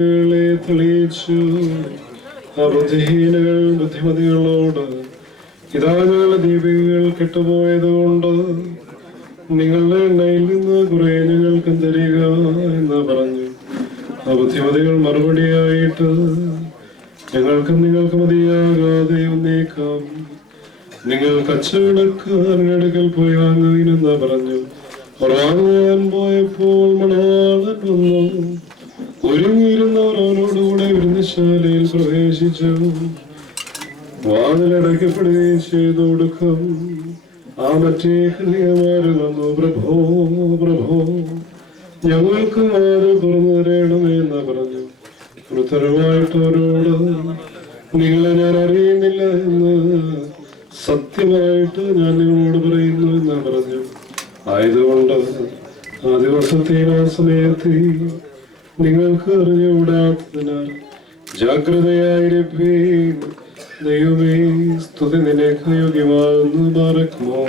തെളിയിച്ചു. ബുദ്ധിഹീനകൾ ബുദ്ധിമതികളോട് ഇതാ ഞങ്ങളുടെ ദീപികകൾ കെട്ടുപോയത് കൊണ്ട് നിങ്ങളുടെ എണ്ണയിൽ നിന്ന് കുറെ ഞങ്ങൾക്ക് തരിക എന്ന് പറഞ്ഞു. ആ ബുദ്ധിമതികൾ മറുപടിയായിട്ട് ഞങ്ങൾക്ക് നിങ്ങൾക്ക് മതിയാകാതെ ഒന്നേക്കാം, നിങ്ങൾ കച്ചവടക്കാരുടെ അടുക്കൽ പോയി വാങ്ങുവിനെന്ന് പറഞ്ഞു. അവർ വാങ്ങുവാൻ പോയപ്പോൾ മണവാളൻ വന്നു. ഒരുങ്ങിയിരുന്നവർ അവനോടുകൂടെ വിരുന്നശാലയിൽ പ്രവേശിച്ചു. വാതിലടയ്ക്കപ്പെടുകയും ചെയ്തു. കൊടുക്കും ആ മറ്റേ കന്യകമാരിൽ വന്നു, പ്രഭോ പ്രഭോ ഞങ്ങൾക്ക് വാതിൽ തുറന്നു തരണമേ എന്ന് പറഞ്ഞു. ഉത്തരവായിട്ട് അവരോട് നിങ്ങളെ ഞാൻ അറിയുന്നില്ല എന്ന് സത്യമായിട്ട് ഞാൻ നിങ്ങളോട് പറയുന്നു എന്ന് പറഞ്ഞു. ആയതുകൊണ്ട് ആ ദിവസത്തെയും ആ സമയത്ത് നിങ്ങൾക്ക് അറിഞ്ഞുകൂടാത്തതിനാൽ ജാഗ്രതയായിരിപ്പീൻ. ദൈവമേ, സ്തുതി നിനക്ക് യോഗ്യമാകുന്നു. ബാറക്കുമോ.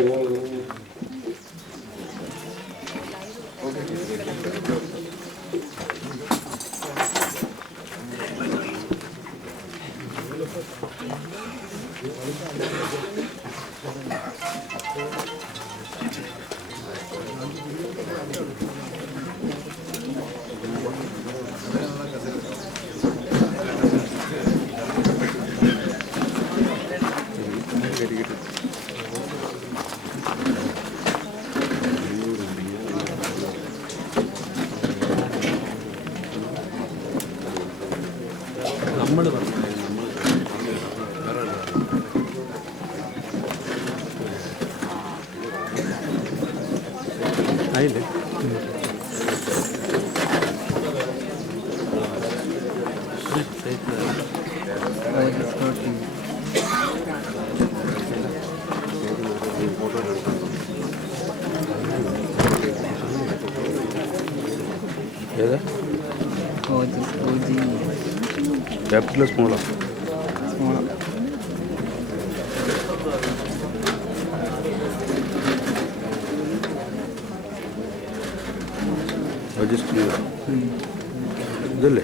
ക്യാപിറ്റൽ സ്മോളാ ഇതല്ലേ?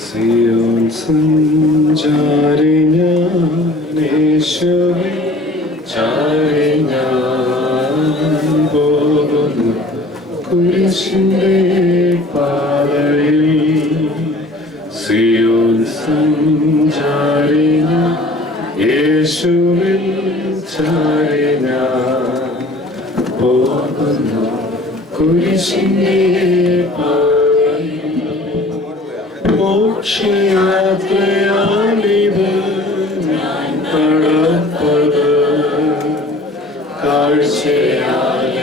സിയോൻ സഞ്ചാരി ഞാൻ യേശുവേ ചാരി ഞാൻ പോകുന്നു കുരിശിന്റെ പാതയിൽ. സിയോൻ സഞ്ചാരി ഞാൻ യേശുവിൽ ചാരി ഞാൻ പോകുന്നു കുരിശിന്റെ മോക്ഷയാത്രയാണിത് ഞാൻ നടപ്പത് കാഴ്ചയാലയ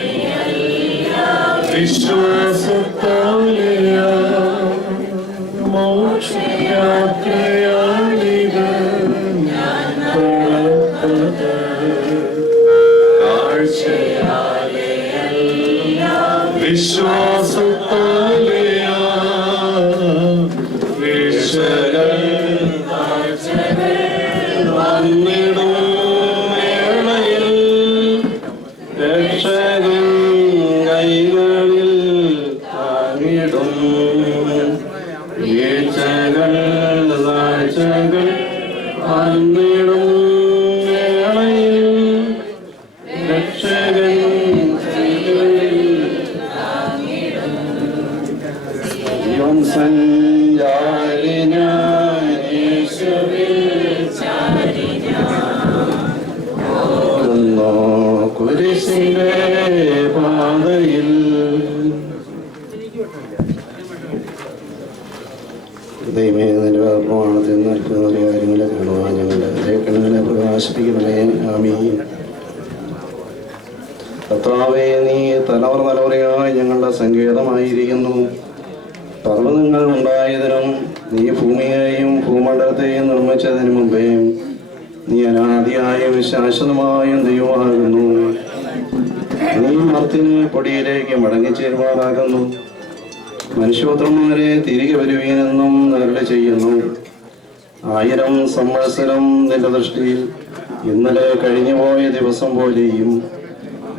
വിശ്വാസത്താലയ. മോക്ഷയാത്രയാണിത് ഞാൻ നടപ്പത് കാഴ്ചയാലയ വിശ്വാസത്താലയ. വന്നിടും വേളയിൽ രക്ഷകൻ കൈകളിൽ താങ്ങിടും. വീഴ്ചകൾ താഴ്ചകൾ വന്നിടും വേളയിൽ രക്ഷകൻ കൈകളിൽ താങ്ങിടും. കുരിശിന്റെ പാതയിൽ ദൈവമേ, നിന്റെ പ്രമാണത്തിൽ നിൽക്കുന്ന ഒരു കാര്യങ്ങളെ കാണുവാൻ ഞങ്ങളുടെ ഹൃദയക്കണ്ണുകളെ പ്രകാശിപ്പിക്കണമേ. ആമീൻ. കർത്താവേ, നീ തലമുറയായി ഞങ്ങളുടെ സങ്കേതമായിരിക്കുന്നു. പർവ്വതങ്ങൾ ഉണ്ടായതിനും നീ ഭൂമിയെയും ഭൂമണ്ഡലത്തെയും നിർമ്മിച്ചതിന് മുമ്പേ നീ അനാദിയായും ശാശ്വതമായും ദൈവമാകുന്നു. നീ മർത്തിന് പൊടിയിലേക്ക് മടങ്ങിച്ചേരുവാനാകുന്നു. മനുഷ്യപുത്രന്മാരെ തിരികെ വരുവീനെന്നും അരുളി ചെയ്യുന്നു. 1000 സംവത്സരം നിന്റെ ദൃഷ്ടിയിൽ ഇന്നലെ കഴിഞ്ഞുപോയ ദിവസം പോലെയും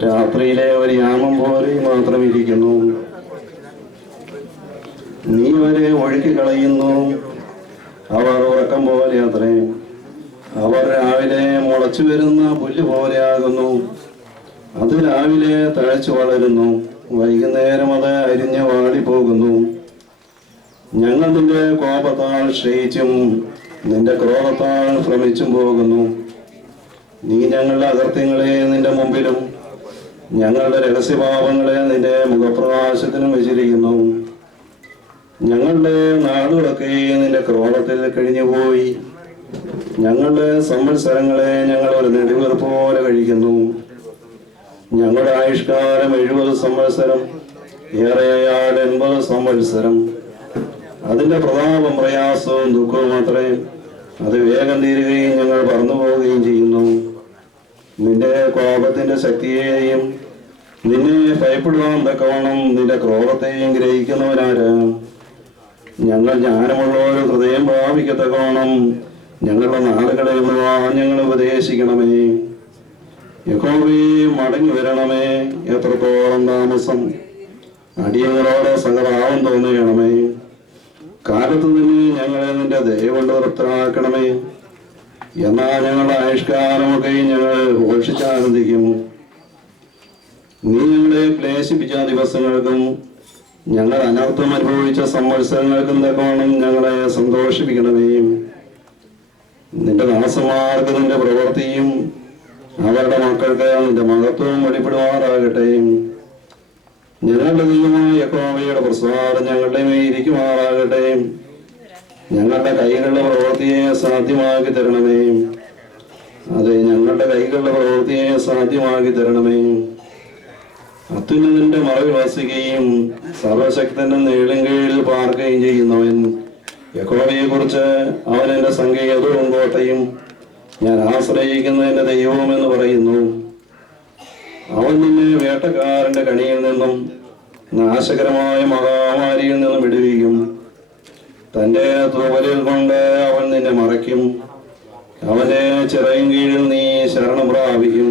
രാത്രിയിലെ ഒരു യാമം പോലെയും മാത്രം ഇരിക്കുന്നു. നീ അവരെ ഒഴുക്കി കളയുന്നു. അവർ ഉറക്കം പോലെ അത്രേ. അവർ രാവിലെ മുളച്ചു വരുന്ന പുല്ല് പോലെയാകുന്നു. അത് രാവിലെ തഴച്ചു വളരുന്നു, വൈകുന്നേരം അത് അരിഞ്ഞ് വാടിപ്പോകുന്നു. ഞങ്ങൾ നിന്റെ കോപത്താൽ ക്ഷയിച്ചും നിന്റെ ക്രോധത്താൽ ഭ്രമിച്ചും പോകുന്നു. നീ ഞങ്ങളുടെ അകൃത്യങ്ങളെ നിന്റെ മുമ്പിലും ഞങ്ങളുടെ രഹസ്യഭാവങ്ങളെ നിന്റെ മുഖപ്രകാശത്തിനും വെച്ചിരിക്കുന്നു. ഞങ്ങളുടെ നാടുകളൊക്കെ നിന്റെ ക്രോധത്തിൽ കഴിഞ്ഞുപോയി. ഞങ്ങളുടെ സംവത്സരങ്ങളെ ഞങ്ങൾ ഒരു നെടുവീർപ്പ് പോലെ കഴിക്കുന്നു. ഞങ്ങളുടെ ആയുഷ്കാലം 70 സംവത്സരം, ഏറെയാൽ 80 സംവത്സരം. അതിന്റെ പ്രതാപം പ്രയാസവും ദുഃഖവും മാത്രമേ. അത് വേഗം തീരുകയും ഞങ്ങൾ പറന്നു പോവുകയും ചെയ്യുന്നു. നിന്റെ കോപത്തിന്റെ ശക്തിയെയും നിന്നെ ഭയപ്പെടുവാൻ തക്കവണ്ണം നിന്റെ ക്രോധത്തെയും ഗ്രഹിക്കുന്നവനാര്? ഞങ്ങൾ ജ്ഞാനമുള്ളവരും ഹൃദയം ഭാവിക്കത്തക്കവണ്ണം ഞങ്ങളുടെ നാടുകളെ ഞങ്ങൾ ഉപദേശിക്കണമേ. യഹോവേ, മടങ്ങി വരണമേ. എത്രത്തോളം താമസം? അടിയങ്ങളോട് സഹതാപം തോന്നുകണമേ. കാലത്ത് തന്നെ ഞങ്ങളെ നിന്റെ ദയ കൊണ്ട് തൃപ്തരാക്കണമേ. എന്നാൽ ഞങ്ങളുടെ ആയുഷ്കാലമൊക്കെ ഞങ്ങൾ ഘോഷിച്ചാനന്ദിക്കും. നീ ഞങ്ങളെ ക്ലേശിപ്പിച്ച ദിവസങ്ങൾക്കും ഞങ്ങൾ അനർത്ഥം അനുഭവിച്ച സംവത്സരങ്ങൾക്കും തക്കവണ്ണം ഞങ്ങളെ സന്തോഷിപ്പിക്കണമേ. നിന്റെ ദാസന്മാർക്ക് നിന്റെ പ്രവൃത്തിയും അവരുടെ മക്കൾക്ക് നിന്റെ മഹത്വവും വെളിപ്പെടുമാറാകട്ടെ. ഞങ്ങളുടെ ദൈവമായ യഹോവയുടെ പ്രസാദം ഞങ്ങളുടെ മേൽ ഇരിക്കുമാറാകട്ടെ. ഞങ്ങളുടെ കൈകളുടെ പ്രവൃത്തിയെ സാധ്യമാക്കി തരണമേ. അതെ, ഞങ്ങളുടെ കൈകളുടെ പ്രവൃത്തിയെ സാധ്യമാക്കി തരണമേ. അത്യുന്നതന്റെ മറവിൽ വസിക്കുകയും സർവശക്തന്റെ നീളം കീഴിൽ പാർക്കുകയും ചെയ്യുന്നവൻ യഹോവയെ കുറിച്ച് അവൻ എന്റെ സങ്കേതവും കോട്ടയും ഞാൻ ആശ്രയിക്കുന്ന എന്റെ ദൈവവും എന്ന് പറയുന്നു. അവൻ നിന്നെ വേട്ടക്കാരന്റെ കണിയിൽ നിന്നും നാശകരമായ മഹാമാരിയിൽ നിന്നും വിടുവിക്കും. തന്റെ തൂവലിൽ കൊണ്ട് അവൻ നിന്നെ മറയ്ക്കും. അവന്റെ ചിറയിൻ കീഴിൽ നീ ശരണം പ്രാപിക്കും.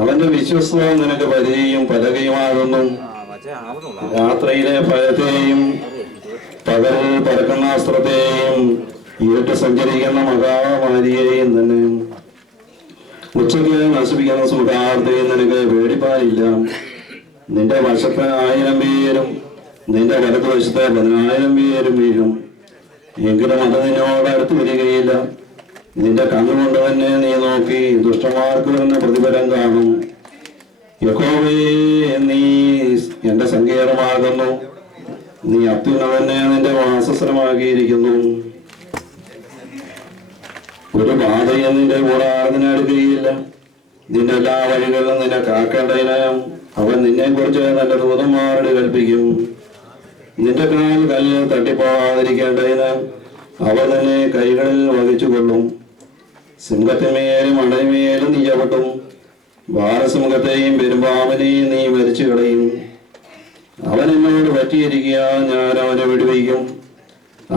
അവന്റെ വിശ്വസ്തത നിനക്ക് പരിചയും പലകയുമാകുന്നു. രാത്രിയിലെ ഭയത്തെയും പകലിൽ പറക്കുന്ന അസ്ത്രത്തെയും ഇരുട്ട് സഞ്ചരിക്കുന്ന മഹാമാരിയെയും തന്നെ ഉച്ചയ്ക്ക് നശിപ്പിക്കുന്ന സുഖാർത്ഥയും നിനക്ക് പേടിപ്പാനില്ല. നിന്റെ വശത്ത് 1000 പേരും നിന്റെ വലത്ത് വശത്ത് 10,000 പേരും വീഴും. എങ്കിലും അത് നിന്നോട് അടുത്ത് വരികയില്ല. നിന്റെ കണ്ണുകൊണ്ട് തന്നെ നീ നോക്കി ദുഷ്ടന്മാർക്ക് തന്നെ പ്രതിഫലം കാണും. യഹോവേ, നീ എന്റെ സങ്കേതമാകുന്നു. നീ അത്യുന്നതനെ നിന്റെ വാസസ്ഥലമാക്കിയിരിക്കുന്നു. ഒരു ബാധയും നിന്റെ കൂടാരത്തിന് അടുക്കുകയില്ല. നിന്റെ എല്ലാ വഴികളിലും നിന്നെ കാക്കേണ്ടതിന് അവൻ നിന്നെ കുറിച്ച് നല്ല ദൂതന്മാരോട് കൽപ്പിക്കും. നിന്റെ കാൽ കല്ലിൽ തട്ടിപ്പോകാതിരിക്കേണ്ടതിന് അവ തന്നെ കൈകളിൽ വഹിച്ചുകൊള്ളും. സിംഹത്തിന്മേലും അണയമേലും നീ ചവിട്ടും. ബാലസിംഹത്തെയും പെരുമ്പാമ്പിനെയും നീ മരിച്ചു കളയും. അവൻ എന്നോട് പറ്റിയിരിക്കുക, ഞാൻ അവനെ വിടുവിക്കും.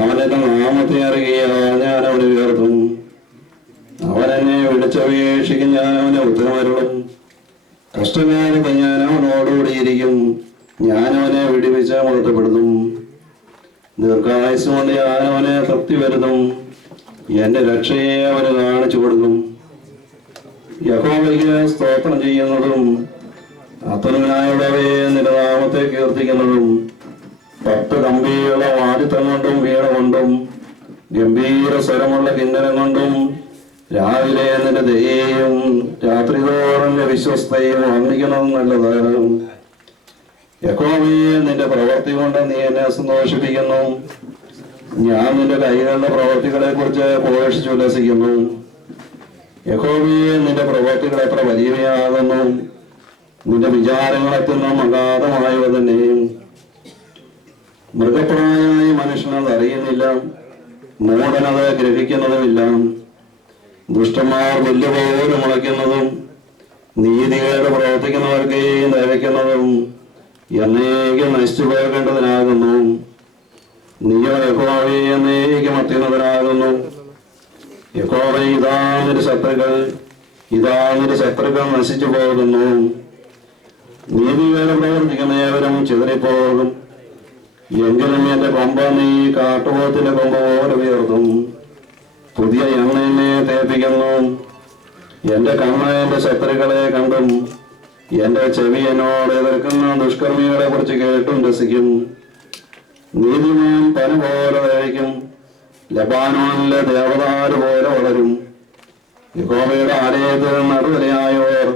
അവൻ എന്റെ നാമത്തെ അറിയുക, ഞാൻ അവനെ ഉയർത്തും. അവൻ എന്നെ വിളിച്ചപേക്ഷിക്കും, ഞാൻ അവനെ ഉത്തരമരുളും. കഷ്ടകാലത്ത് ഞാൻ അവനോടുകൂടിയിരിക്കും. ഞാൻ അവനെ വിടുവിച്ച് മുഴത്തപ്പെടുത്തും. ദീർഘായുസ് കൊണ്ട് ഞാൻ അവനെ തൃപ്തി വരുത്തും. എന്റെ രക്ഷയെ അവന് കാണിച്ചു കൊടുക്കും. യഹോവയ്ക്ക് സ്തോത്രം ചെയ്യുന്നതും അത്യുന്നതനായുള്ളവയെ നിന്റെ നാമത്തെ കീർത്തിക്കുന്നതും 10 ഗംഭീര വാദിത്രം കൊണ്ടും വീണ കൊണ്ടും ഗംഭീര സ്വരമുള്ള കിന്നരം കൊണ്ടും രാവിലെ നിന്റെ ദയയും രാത്രിതോറും വിശ്വസ്തയും വർണ്ണിക്കണം നല്ലതാണ്. യഹോവയെ നിന്റെ പ്രവൃത്തി കൊണ്ട് നീ എന്നെ സന്തോഷിപ്പിക്കുന്നു. ഞാൻ നിന്റെ കൈകളുടെ പ്രവൃത്തികളെ കുറിച്ച് ഘോഷിച്ചുല്ലസിക്കുന്നു. യഹോവയെ നിന്റെ പ്രവൃത്തികൾ എത്ര വലിയവയാകുന്നു. നിന്റെ വിചാരങ്ങൾ എത്തുന്ന അഗാധമായവ തന്നെയും. മൃഗപ്രായമായ മനുഷ്യനത് അറിയുന്നില്ല, മൂടനത് ഗ്രഹിക്കുന്നതുമില്ല. ദുഷ്ടന്മാർ പുല്ലുപോലെ മുളയ്ക്കുന്നതും നീതികേട് പ്രവർത്തിക്കുന്നവർക്ക് നരയ്ക്കുന്നതും എന്നേക്കും നശിച്ചു പോകേണ്ടതിനാകുന്നു. നീയോ യഹോവേ എന്നേക്കും അത്യുന്നതനാകുന്നു. യഹോവേ, ഇതാ നിന്റെ ശത്രുക്കൾ നശിച്ചു പോകുന്നു. നീതികേട് പ്രവർത്തിക്കുന്ന ഏവരും ചിതറിപ്പോകും. എങ്കിലും എന്റെ കൊമ്പ നീ കാട്ടുപോത്തിന്റെ കൊമ്പ പോലെ ഉയർത്തും. പുതിയ എണ്ണ എന്നെ തേപ്പിക്കുന്നു. എന്റെ കണ്ണ് എന്റെ ശത്രുക്കളെ കണ്ടും എന്റെ ചെവി എന്നോട് എതിർക്കുന്ന ദുഷ്കർമ്മികളെ കുറിച്ച് കേട്ടും രസിക്കും. നീതിമാൻ പന പോലെ കഴിക്കും, ലബാനോനിലെ ദേവദാരു പോലെ വളരും. യഹോവയുടെ ആലയത്തിൽ നടുതലയായവർ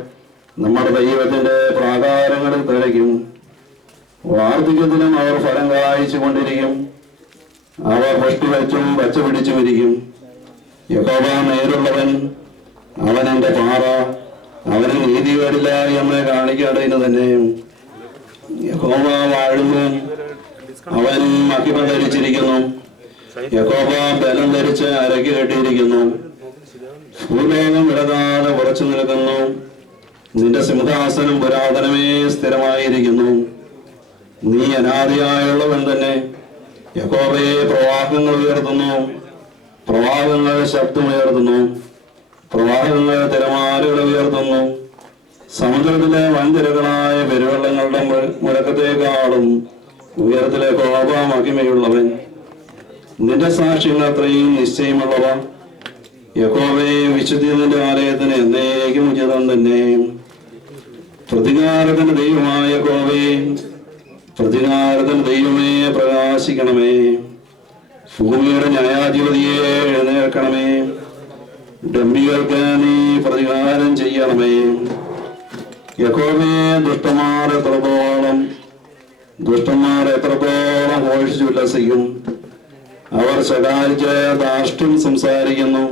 നമ്മുടെ ദൈവത്തിന്റെ പ്രാകാരങ്ങളിൽ തഴയ്ക്കും. വാർദ്ധക്യത്തിലും അവർ ഫലം കായ്ച്ചു കൊണ്ടിരിക്കും. അവർ പുഷ്ടി വെച്ചും പച്ച പിടിച്ചും ഇരിക്കും. യഹോവ നേരുള്ളവൻ, അവൻ എന്റെ പാറ, അവന് നീതികേടില്ല എന്ന് കാണിക്കാടേന് തന്നെ. യഹോവ വാഴുന്നു, അവൻ മഹിമ ധരിച്ചിരിക്കുന്നു. യഹോവ ബലം ധരിച്ച് അരക്ക് കെട്ടിയിരിക്കുന്നു. ഭൂലോകം ഇടകാതെ ഉറച്ചു നിൽക്കുന്നു. നിന്റെ സിംഹാസനം പുരാതനമേ സ്ഥിരമായിരിക്കുന്നു. നീ അനാദിയായുള്ളവൻ തന്നെ. യഹോവയെ പ്രവാഹങ്ങൾ ഉയർത്തുന്നു, പ്രവാഹങ്ങൾ ശബ്ദമുയർത്തുന്നു, പ്രവാഹങ്ങൾ തിരമാലകളെ ഉയർത്തുന്നു. സമുദ്രത്തിലെ വൻതിരകളായ പെരുവെള്ളങ്ങളുടെ മുഴക്കത്തെക്കാളും ഉയരത്തിലെ യഹോവ മഹിമയുള്ളവൻ. നിന്റെ സാക്ഷ്യങ്ങൾ അത്രയും നിശ്ചയമുള്ളവ. യഹോവയെ വിശുദ്ധി നിന്റെ ആലയത്തിന് എന്നേക്കും ഉചിതം തന്നെ. പ്രതികാരത്തിന്റെ ദൈവമായ യഹോവേ, പ്രതികാരത്തിന്റെ ദൈവമേ, പ്രകാശിക്കണമേ. ഭൂമിയുടെ ന്യായാധിപതിയെ എഴുന്നേൽക്കണമേ. ഡംബികൾക്ക് നീ പ്രതികാരം ചെയ്യണമേ. യഹോവേ, ദുഷ്ടന്മാർ എത്രത്തോളം ഘോഷിച്ചു ഉല്ലസിക്കും. അവർ ശകാരിച്ച് ധാർഷ്ട്യം സംസാരിക്കുന്നു.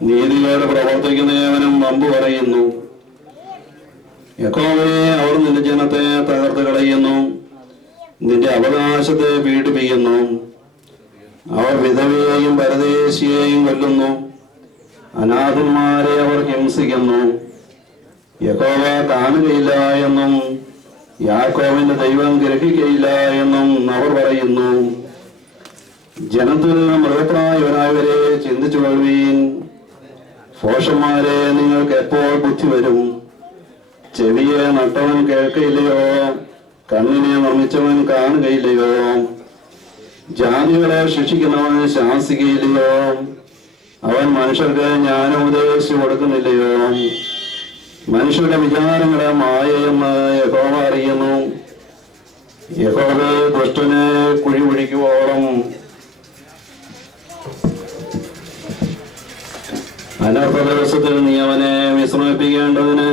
നീതികേട് പ്രവർത്തിക്കുന്നവനും വമ്പു പറയുന്നു. യഹോവേ, അവർ നിന്റെ ജനത്തെ തകർത്ത് കളയുന്നു, നിന്റെ അവകാശത്തെ പീഡിപ്പിക്കുന്നു. അവർ വിധവയെയും പരദേശിയെയും കൊല്ലുന്നു, അനാഥന്മാരെ അവർ ഹിംസിക്കുന്നു. യഹോവ കാണുകയില്ല എന്നും യാക്കോബിന്റെ ദൈവം ഗ്രഹിക്കയില്ല എന്നും അവർ പറയുന്നു. ജനത്തിൽ മൃഗപ്രായവരായവരെ ചിന്തിച്ചു കൊള്ളുവീൻ. ഭോഷന്മാരെ, നിങ്ങൾക്ക് എപ്പോൾ ബുദ്ധി വരും? ചെവിയെ നട്ടവൻ കേൾക്കയില്ലയോ? കണ്ണിനെ നിർമ്മിച്ചവൻ കാണുകയില്ലയോ? ജാതികളെ ശിക്ഷിക്കുന്നവൻ ശാസിക്കയില്ലയോ? അവൻ മനുഷ്യർക്ക് ജ്ഞാനം ഉപദേശിച്ചു കൊടുക്കുന്നില്ലയോ? മനുഷ്യരുടെ വിചാരങ്ങളെ മായയെന്ന് യഹോവ അറിയുന്നു. യഹോവ ദുഷ്ടനെ കുഴി കുഴിക്കുവോളം അനർത്ഥ ദിവസത്തിൽ നീ അവനെ വിശ്രമിപ്പിക്കേണ്ടതിന്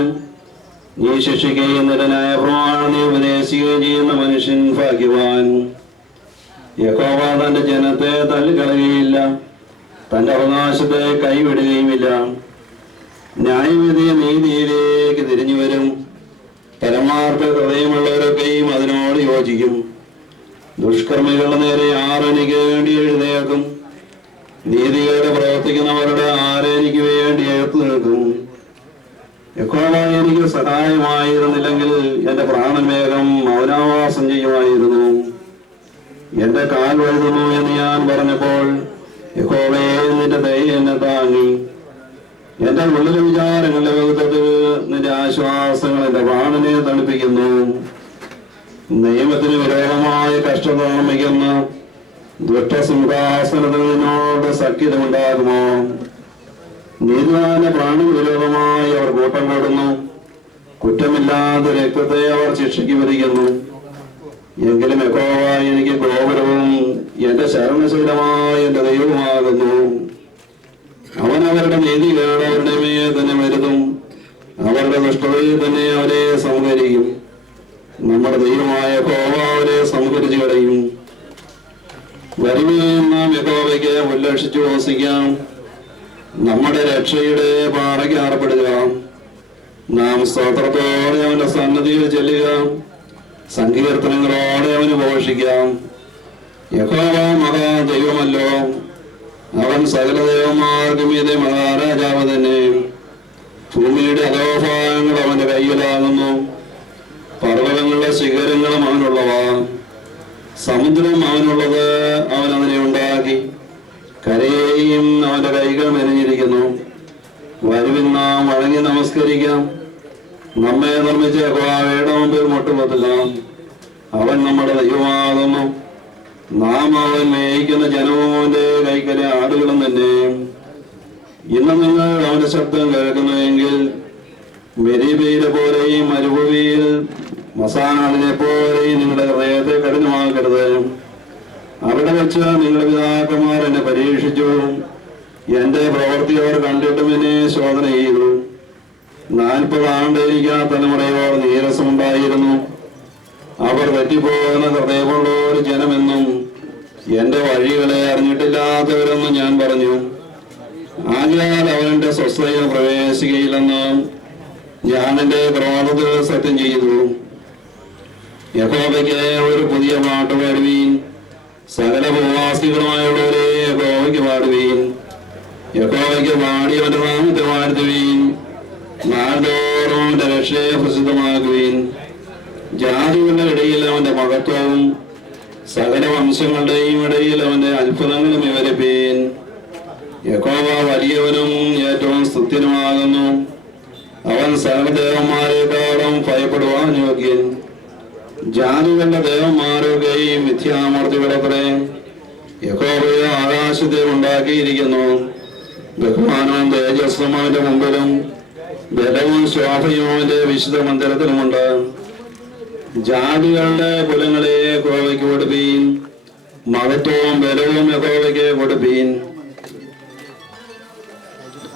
നീ ശിക്ഷിക്കുകയും നിരനായ പ്രമാണം നീ ഉപദേശിക്കുകയും ചെയ്യുന്ന മനുഷ്യൻ ഭാഗ്യവാൻ. യഹോവ തന്റെ ജനത്തെ തള്ളിക്കളയുകയില്ല, തന്റെ അവകാശത്തെ കൈവിടുകയുമില്ല. ന്യായവിധി നീതിയിലേക്ക് തിരിഞ്ഞു വരും. പരമാർത്ഥ ഹൃദയമുള്ളവരൊക്കെയും അതിനോട് യോജിക്കും. ദുഷ്കർമ്മികളുടെ നേരെ ആരെനിക്ക് വേണ്ടി എഴുന്നേൽക്കും? നീതികേട് പ്രവർത്തിക്കുന്നവരുടെ ആരെനിക്ക് വേണ്ടി എഴുത്തു നിൽക്കും? യഹോവ എനിക്ക് സഹായമായിരുന്നില്ലെങ്കിൽ എന്റെ പ്രാണൻ വേഗം മൗനാവാസം ചെയ്യുമായിരുന്നു. എന്റെ കാൽ വഴുതുന്നു എന്ന് ഞാൻ പറഞ്ഞപ്പോൾ യഹോവേ, നിന്റെ ദയ എന്നെ താങ്ങി. എന്റെ ഉള്ളിലെ വിചാരങ്ങളുടെ വകുപ്പത്തിൽ നിന്റെ ആശ്വാസങ്ങൾ എന്റെ പ്രാണനെ തണുപ്പിക്കുന്നു. നിയമത്തിന് വിരോധമായ കഷ്ടത നിർമ്മിക്കുന്ന ദുഷ്ടസിംഹാസനത്തിൽ നിന്നോട് സഖ്യതമുണ്ടാകുമോ? നീതിമാന പ്രാണിന് വിരോധമായി അവർ കൂട്ടം കൂടുന്നു. കുറ്റമില്ലാത്ത രക്തത്തെ അവർ ശിക്ഷയ്ക്ക് വിധിക്കുന്നു. എങ്കിലും യഹോവ എനിക്ക് ഗോപുരവും എന്റെ ശരണശീലമായ എന്റെ ദൈവമാകുന്നു. അവൻ അവരുടെ നീതികേട് അവരുടെ മേൽ തന്നെ വരുത്തും, അവരുടെ ദുഷ്ടതയിൽ തന്നെ അവരെ സംഹരിക്കും. നമ്മുടെ ദൈവമായ യഹോവ അവരെ സംഹരിച്ചു കളയും. വരുമേയും നാം യഹോവയ്ക്ക് ഉല്ലസിച്ചു വസിക്കാം. നമ്മുടെ രക്ഷയുടെ പാറയ്ക്ക് ആർപ്പെടുക. നാം സ്തോത്രത്തോടെ അവന്റെ സന്നദ്ധിയിൽ ചെല്ലുക. സങ്കീർത്തനങ്ങളോടെ അവന് ഘോഷിക്കാം. യഹോവ മഹാദൈവമല്ലോ, അവൻ സകല ദൈവന്മാർക്കും ഇതേ മഹാരാജാവ് തന്നെ. ഭൂമിയുടെ അധോഭാഗങ്ങൾ അവന്റെ കയ്യിലാകുന്നു, പർവ്വതങ്ങളുടെ ശിഖരങ്ങളും അവനുള്ളവ. സമുദ്രം അവനുള്ളത്, അവൻ അതിനെ ഉണ്ടാക്കി. കരയെയും അവന്റെ കൈകൾ മെനഞ്ഞിരിക്കുന്നു. വരുവിൻ നാം വഴങ്ങി നമസ്കരിക്കാം. നമ്മെ നിർമ്മിച്ച യഹോവയുടെ മുമ്പിൽ മുട്ടുകുത്തുക. അവൻ നമ്മുടെ ദൈവമാകുന്നു. നാം അവൻ മേയിക്കുന്ന ജനവും അവന്റെ കൈക്കലെ ആടുകളും തന്നെ. ഇന്ന് നിങ്ങൾ അവന്റെ ശബ്ദം കേൾക്കുന്നുവെങ്കിൽ മെരീബയിലെ പോലെയും മരുഭൂമിയിൽ മസാനാളിനെ പോലെയും നിങ്ങളുടെ ഹൃദയത്തെ കഠിനമാക്കരുത്. അവിടെ വെച്ച് നിങ്ങളുടെ പിതാക്കന്മാർ എന്നെ പരീക്ഷിച്ചു. എന്റെ പ്രവൃത്തി അവർ കണ്ടിട്ടും എന്നെ ശോധന ചെയ്തു. 40 ആണ്ട് എനിക്ക് ആ തലമുറയോട് നീരസമുണ്ടായിരുന്നു. അവർ തെറ്റിപ്പോകുന്ന ഹൃദയമുള്ള ഒരു ജനമെന്നും എന്റെ വഴികളെ അറിഞ്ഞിട്ടില്ലാത്തവരെന്നും ഞാൻ പറഞ്ഞു. ആകയാൽ അവന്റെ സ്വസ്ഥതയിൽ പ്രവേശിക്കുകയില്ലെന്ന് ഞാൻ എന്റെ ക്രോധത്തിൽ സത്യം ചെയ്തു. യഹോവയ്ക്ക് ഒരു പുതിയ പാട്ട് പാടുവീൻ. സകല ഭൂവാസികളുമായുള്ളവരെ യഹോവയ്ക്ക് പാടുവീൻ. യഹോവയ്ക്ക് പാടിയവന്റെ നാമത്തെ വാഴ്ത്തുവീൻ. നാൾതോറും അവന്റെ രക്ഷയെ പ്രസിദ്ധമാക്കുവീൻ. ജാതികളുടെ ഇടയിൽ അവന്റെ മഹത്വവും സകല വംശങ്ങളുടെയും ഇടയിൽ അവന്റെ അത്ഭുതങ്ങളും വിവരിപ്പീൻ. യഹോവ വലിയവനും ഏറ്റവും സ്തുത്യനുമാകുന്നു. അവൻ സകല ദേവന്മാരെക്കാളും ഭയപ്പെടുവാൻ യോഗ്യൻ. ജാതികളുടെ ദേവന്മാരൊക്കെയും മിഥ്യാമൂർത്തികളത്രേ. യഹോവയെ ആകാശത്തെ ഉണ്ടാക്കിയിരിക്കുന്നു. ബഹുമാനവും തേജസ്സും അവന്റെ മുമ്പിലും ബലവും ശോഭയും അവന്റെ വിശുദ്ധ മന്ദിരത്തിലുമുണ്ട്. ജാതികളുടെ കുലങ്ങളെ യഹോവയ്ക്ക് കൊടുപ്പീൻ. മഹത്വവും ബലവും യഹോവയ്ക്ക് കൊടുപ്പീൻ.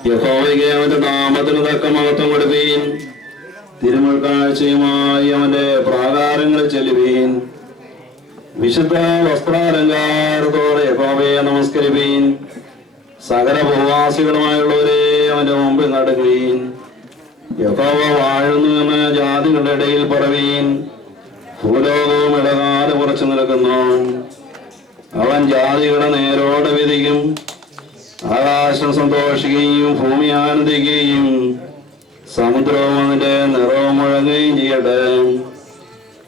യഹോവയ്ക്ക് അവന്റെ നാമത്തിന് തക്ക മഹത്വം കൊടുപ്പീൻ. തിരുമുൾക്കാഴ്ചയുമായി അവന്റെ പ്രാകാരങ്ങളിൽ ചെല്ലുവീൻ. വിശുദ്ധ വസ്ത്രാലങ്കാരത്തോടെ യഹോവയെ നമസ്കരിപ്പീൻ. സകല ഭൂവാസികളുമായുള്ളവരെ അവന്റെ മുമ്പിൽ നടക്കുവീൻ. യഹോവ വാഴുന്നു എന്ന് ജാതികളുടെ ഇടയിൽ പറവീൻ. ഭൂലോകവും ഇടകാലം ഉറച്ചു നിൽക്കുന്നു. അവൻ ജാതികളെ നേരോടെ വിധിക്കും. ആകാശം സന്തോഷിക്കുകയും ഭൂമി ആനന്ദിക്കുകയും സമുദ്രവും അതിന്റെ നിറവും മുഴങ്ങുകയും ചെയ്യട്ടെ.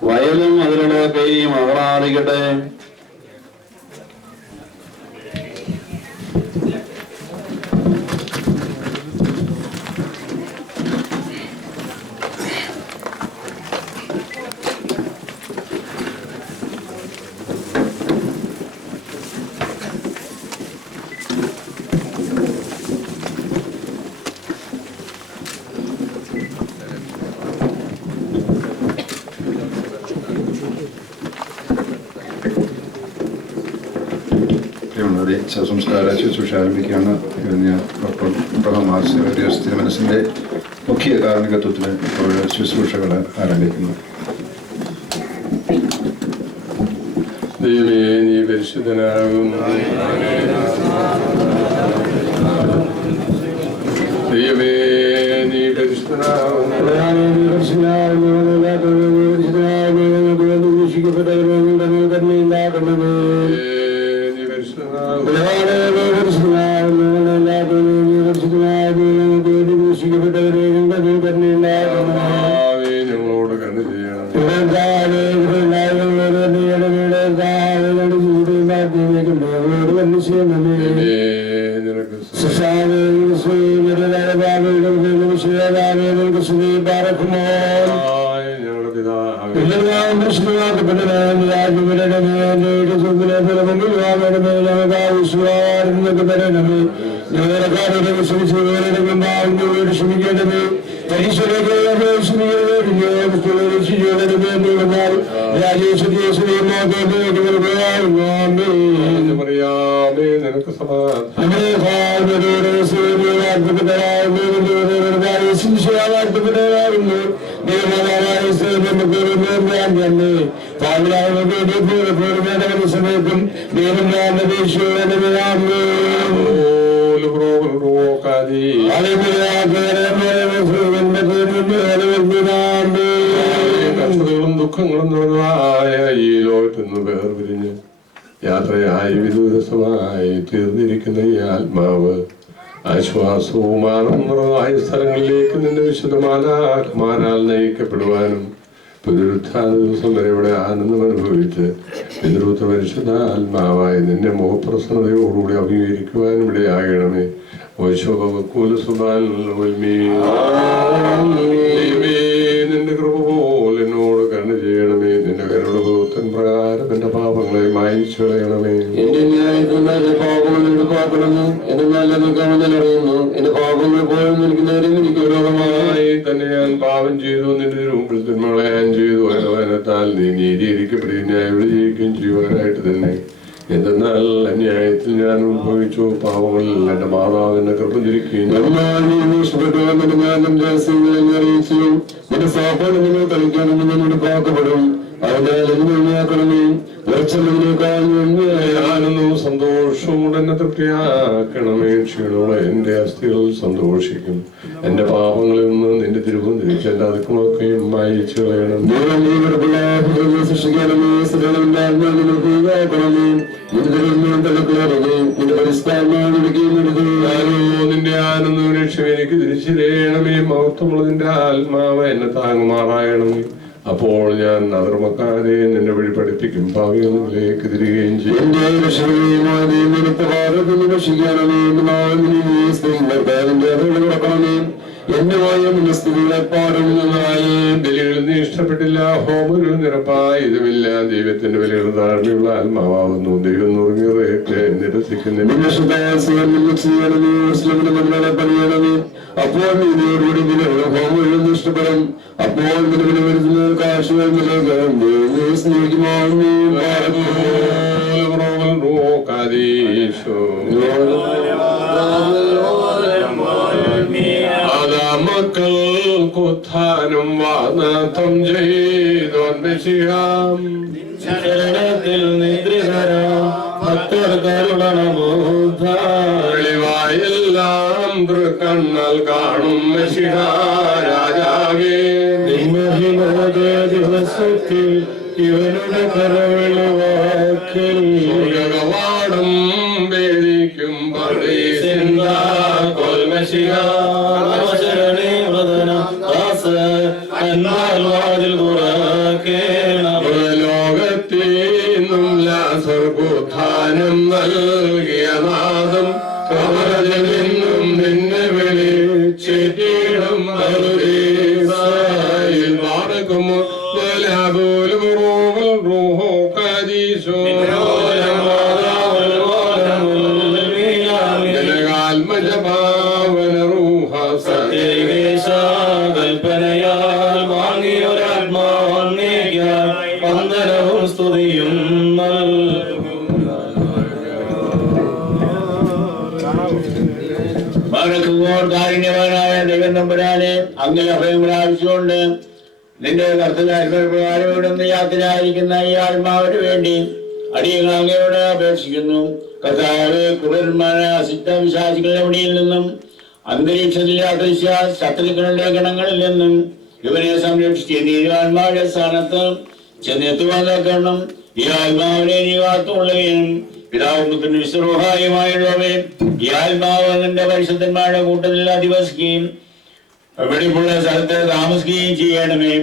വയലും അതിലുള്ളതൊക്കെയും ആഹ്ലാദിക്കട്ടെ. ശവസംസ്കാര ശുശ്രൂഷ ആരംഭിക്കുകയാണ്. ഞാൻ ഡോക്ടർ അബ്രഹാം മാർസിയോസ് തിരുമനസിന്റെ മുഖ്യ കാർമ്മികത്വത്തിൽ ഇപ്പോൾ ശുശ്രൂഷകൾ ആരംഭിക്കുന്നു. ദൈവമേ, നീ പരിശുദ്ധനാകുന്നു. ദൈവമേ, നീ പരിശുദ്ധനാകുന്നു. ഞങ്ങളോട് കണ്ണു ചെയ്യണം. നിനക്ക് സമയത്തും കഷ്ടതകളും ദുഃഖങ്ങളും നിറഞ്ഞതായ ഈ ലോകത്ത് നിന്ന് വേർപിരിഞ്ഞ് യാത്രയായി വിദൂരസമായി തീർന്നിരിക്കുന്ന ഈ ആത്മാവ് ആശ്വാസവും ആനന്ദമായ സ്ഥലങ്ങളിലേക്ക് നിന്റെ വിശുദ്ധമാനാൽ നയിക്കപ്പെടുവാനും പുനരുത്ഥാന ദിവസം വരെ ഇവിടെ ആനന്ദം അനുഭവിച്ച് പിതൃത്വ പരിശുദ്ധ ആത്മാവായി നിന്നെ മോഹപ്രസന്നതയോടുകൂടി അഭിമുഖീകരിക്കുവാനും ഇടയാകണമേ. നിന്റെ കൃപ പോലെ എന്നോട് കരുണ ചെയ്യണമേ. നിന്റെ കരുണ ബോധൻ പ്രകാരം എന്റെ പാപങ്ങളെ മായിച്ചു കളയണമേ. എന്റെ ന്യായത്തിന്റെ പാപങ്ങളോട് പാർക്കണമെന്ന് എന്റെ നല്ലത് കാണുന്നറിയുന്നു. എന്റെ പാപങ്ങൾ പോലും എനിക്ക് നേരെ എനിക്ക് വിരോധമായി തന്നെ ഞാൻ പാപം ചെയ്തു. നിന്റെ മുമ്പിൽ തിന്മകളെ ഞാൻ ചെയ്തു. വനത്താൽ നീ നീതിയിരിക്കപ്പെടുകയും ന്യായവിളി ചെയ്യുകയും ചെയ്യുവാനായിട്ട് തന്നെ. എന്തെന്നാൽ അന്യായത്തിൽ ഞാൻ ഉത്ഭവിച്ചു. പാവങ്ങളിൽ എന്റെ മാതാവിന്റെ കൃപ തിരിക്കുകയും കളിക്കാനും ഞാനൊന്നും സന്തോഷവും എന്നെ തൃപ്തിയാക്കണമേ. ക്ഷീണമുള്ള എന്റെ അസ്ഥികളിൽ സന്തോഷിക്കും. എന്റെ പാപങ്ങളിൽ നിന്ന് നിന്റെ തിരുവും തിരിച്ച് എന്റെ അതുക്കുമൊക്കെയും മായിച്ചു കളയണം. നിന്റെ ആനന്ദം ലക്ഷ്യം എനിക്ക് തിരിച്ചിരയണമേ. മഹത്വമുള്ളതിന്റെ ആത്മാവ് എന്നെ താങ്ങുമാറായണമേ. അപ്പോൾ ഞാൻ അധർമ്മക്കാരെ നിന്നെ വഴി പഠിപ്പിക്കും. ഭാവികളിലേക്ക് തിരികെയും ചെയ്യും. ബലികളിൽ നീ ഇഷ്ടപ്പെട്ടില്ല. ഹോമങ്ങൾ നിരപ്പായി ഇതുമില്ല. ദൈവത്തിന്റെ ബലികൾ താഴ്മയുള്ള ആത്മാവുന്നു. ദൈവം നുറുങ്ങിയതൊക്കെ നിരസിക്കുന്ന അപ്പോൾ ഹോമങ്ങൾ ഇഷ്ടപ്പെടും. അപ്പോൾ മക്കൾക്കുത്ഥാനം വാനത്തം ചെയ്തോൻ മെശിഹാം ശരണത്തിൽ വെളിവായെല്ലാം തൃക്കണ്ണാൽ കാണും മെശിഹാ രാജാവേ. ദിവസത്തിൽ ഇവരുടെ കരവിളവാക്കൽ കവാടം വേദിക്കും ലോകത്തിനും ലാസർക്കുത്ഥാനം നൽകിയ നാദം കവറിൽ നിന്നും നിന്നെ വിളിച്ചിട്ടിടും. നടക്കുമോ കൽപ്പനയാൽ വാങ്ങിയൊരാത്മാവന്നേക്കാൻ വന്ദനവും സ്തുതിയും കാരുണ്യവാനായ ദൈവം തമ്പുരാനെ അങ്ങനെ അഭയം പ്രാപിച്ചുകൊണ്ട് നിന്റെ കർത്തവ്യപ്രകാരം ഇവിടുന്ന് യാത്രയായിരിക്കുന്ന ഈ ആത്മാവിന് വേണ്ടി അടിയങ്ങൾ അങ്ങയോട് അപേക്ഷിക്കുന്നു. കർത്താവ് കുറുന്മാരായ അസിദ്ധവിശ്വാസികളുടെ മുടിയിൽ നിന്നും അന്തരീക്ഷത്തിൽ യാത്രിച്ച ശത്രുക്കളുടെ ഗണങ്ങളിൽ നിന്നും ഇവനെ സംരക്ഷിച്ച് നീതിവാന്മാരുടെ സ്ഥാനത്ത് ചെന്നെത്തുവാൻ നോക്കണം. ഈ ആത്മാവിനെ നീ കാത്തുകൊള്ളുകയും പിതാവുത്തിന് വിശ്രോഹായുമായുള്ളവേ ഈ ആത്മാവ് നിന്റെ പരിശുദ്ധന്മാരുടെ കൂട്ടത്തിൽ അധിവസിക്കുകയും വെടിപ്പുള്ള സ്ഥലത്ത് താമസിക്കുകയും ചെയ്യണമേ.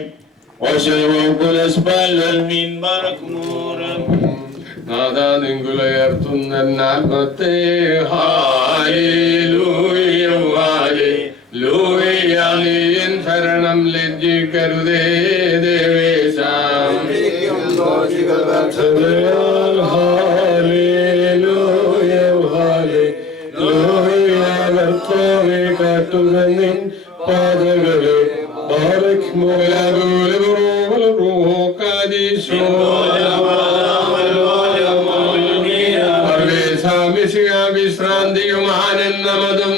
നാദാനിങ്കുലയർത്തുന്നാത്മത്തെ ഹാലേലൂയ ശരണം ലജ്ജിക്കരുതേ ദേവേശ. പാതകളെ വിശ്രാന്തിയും ആനന്ദമതും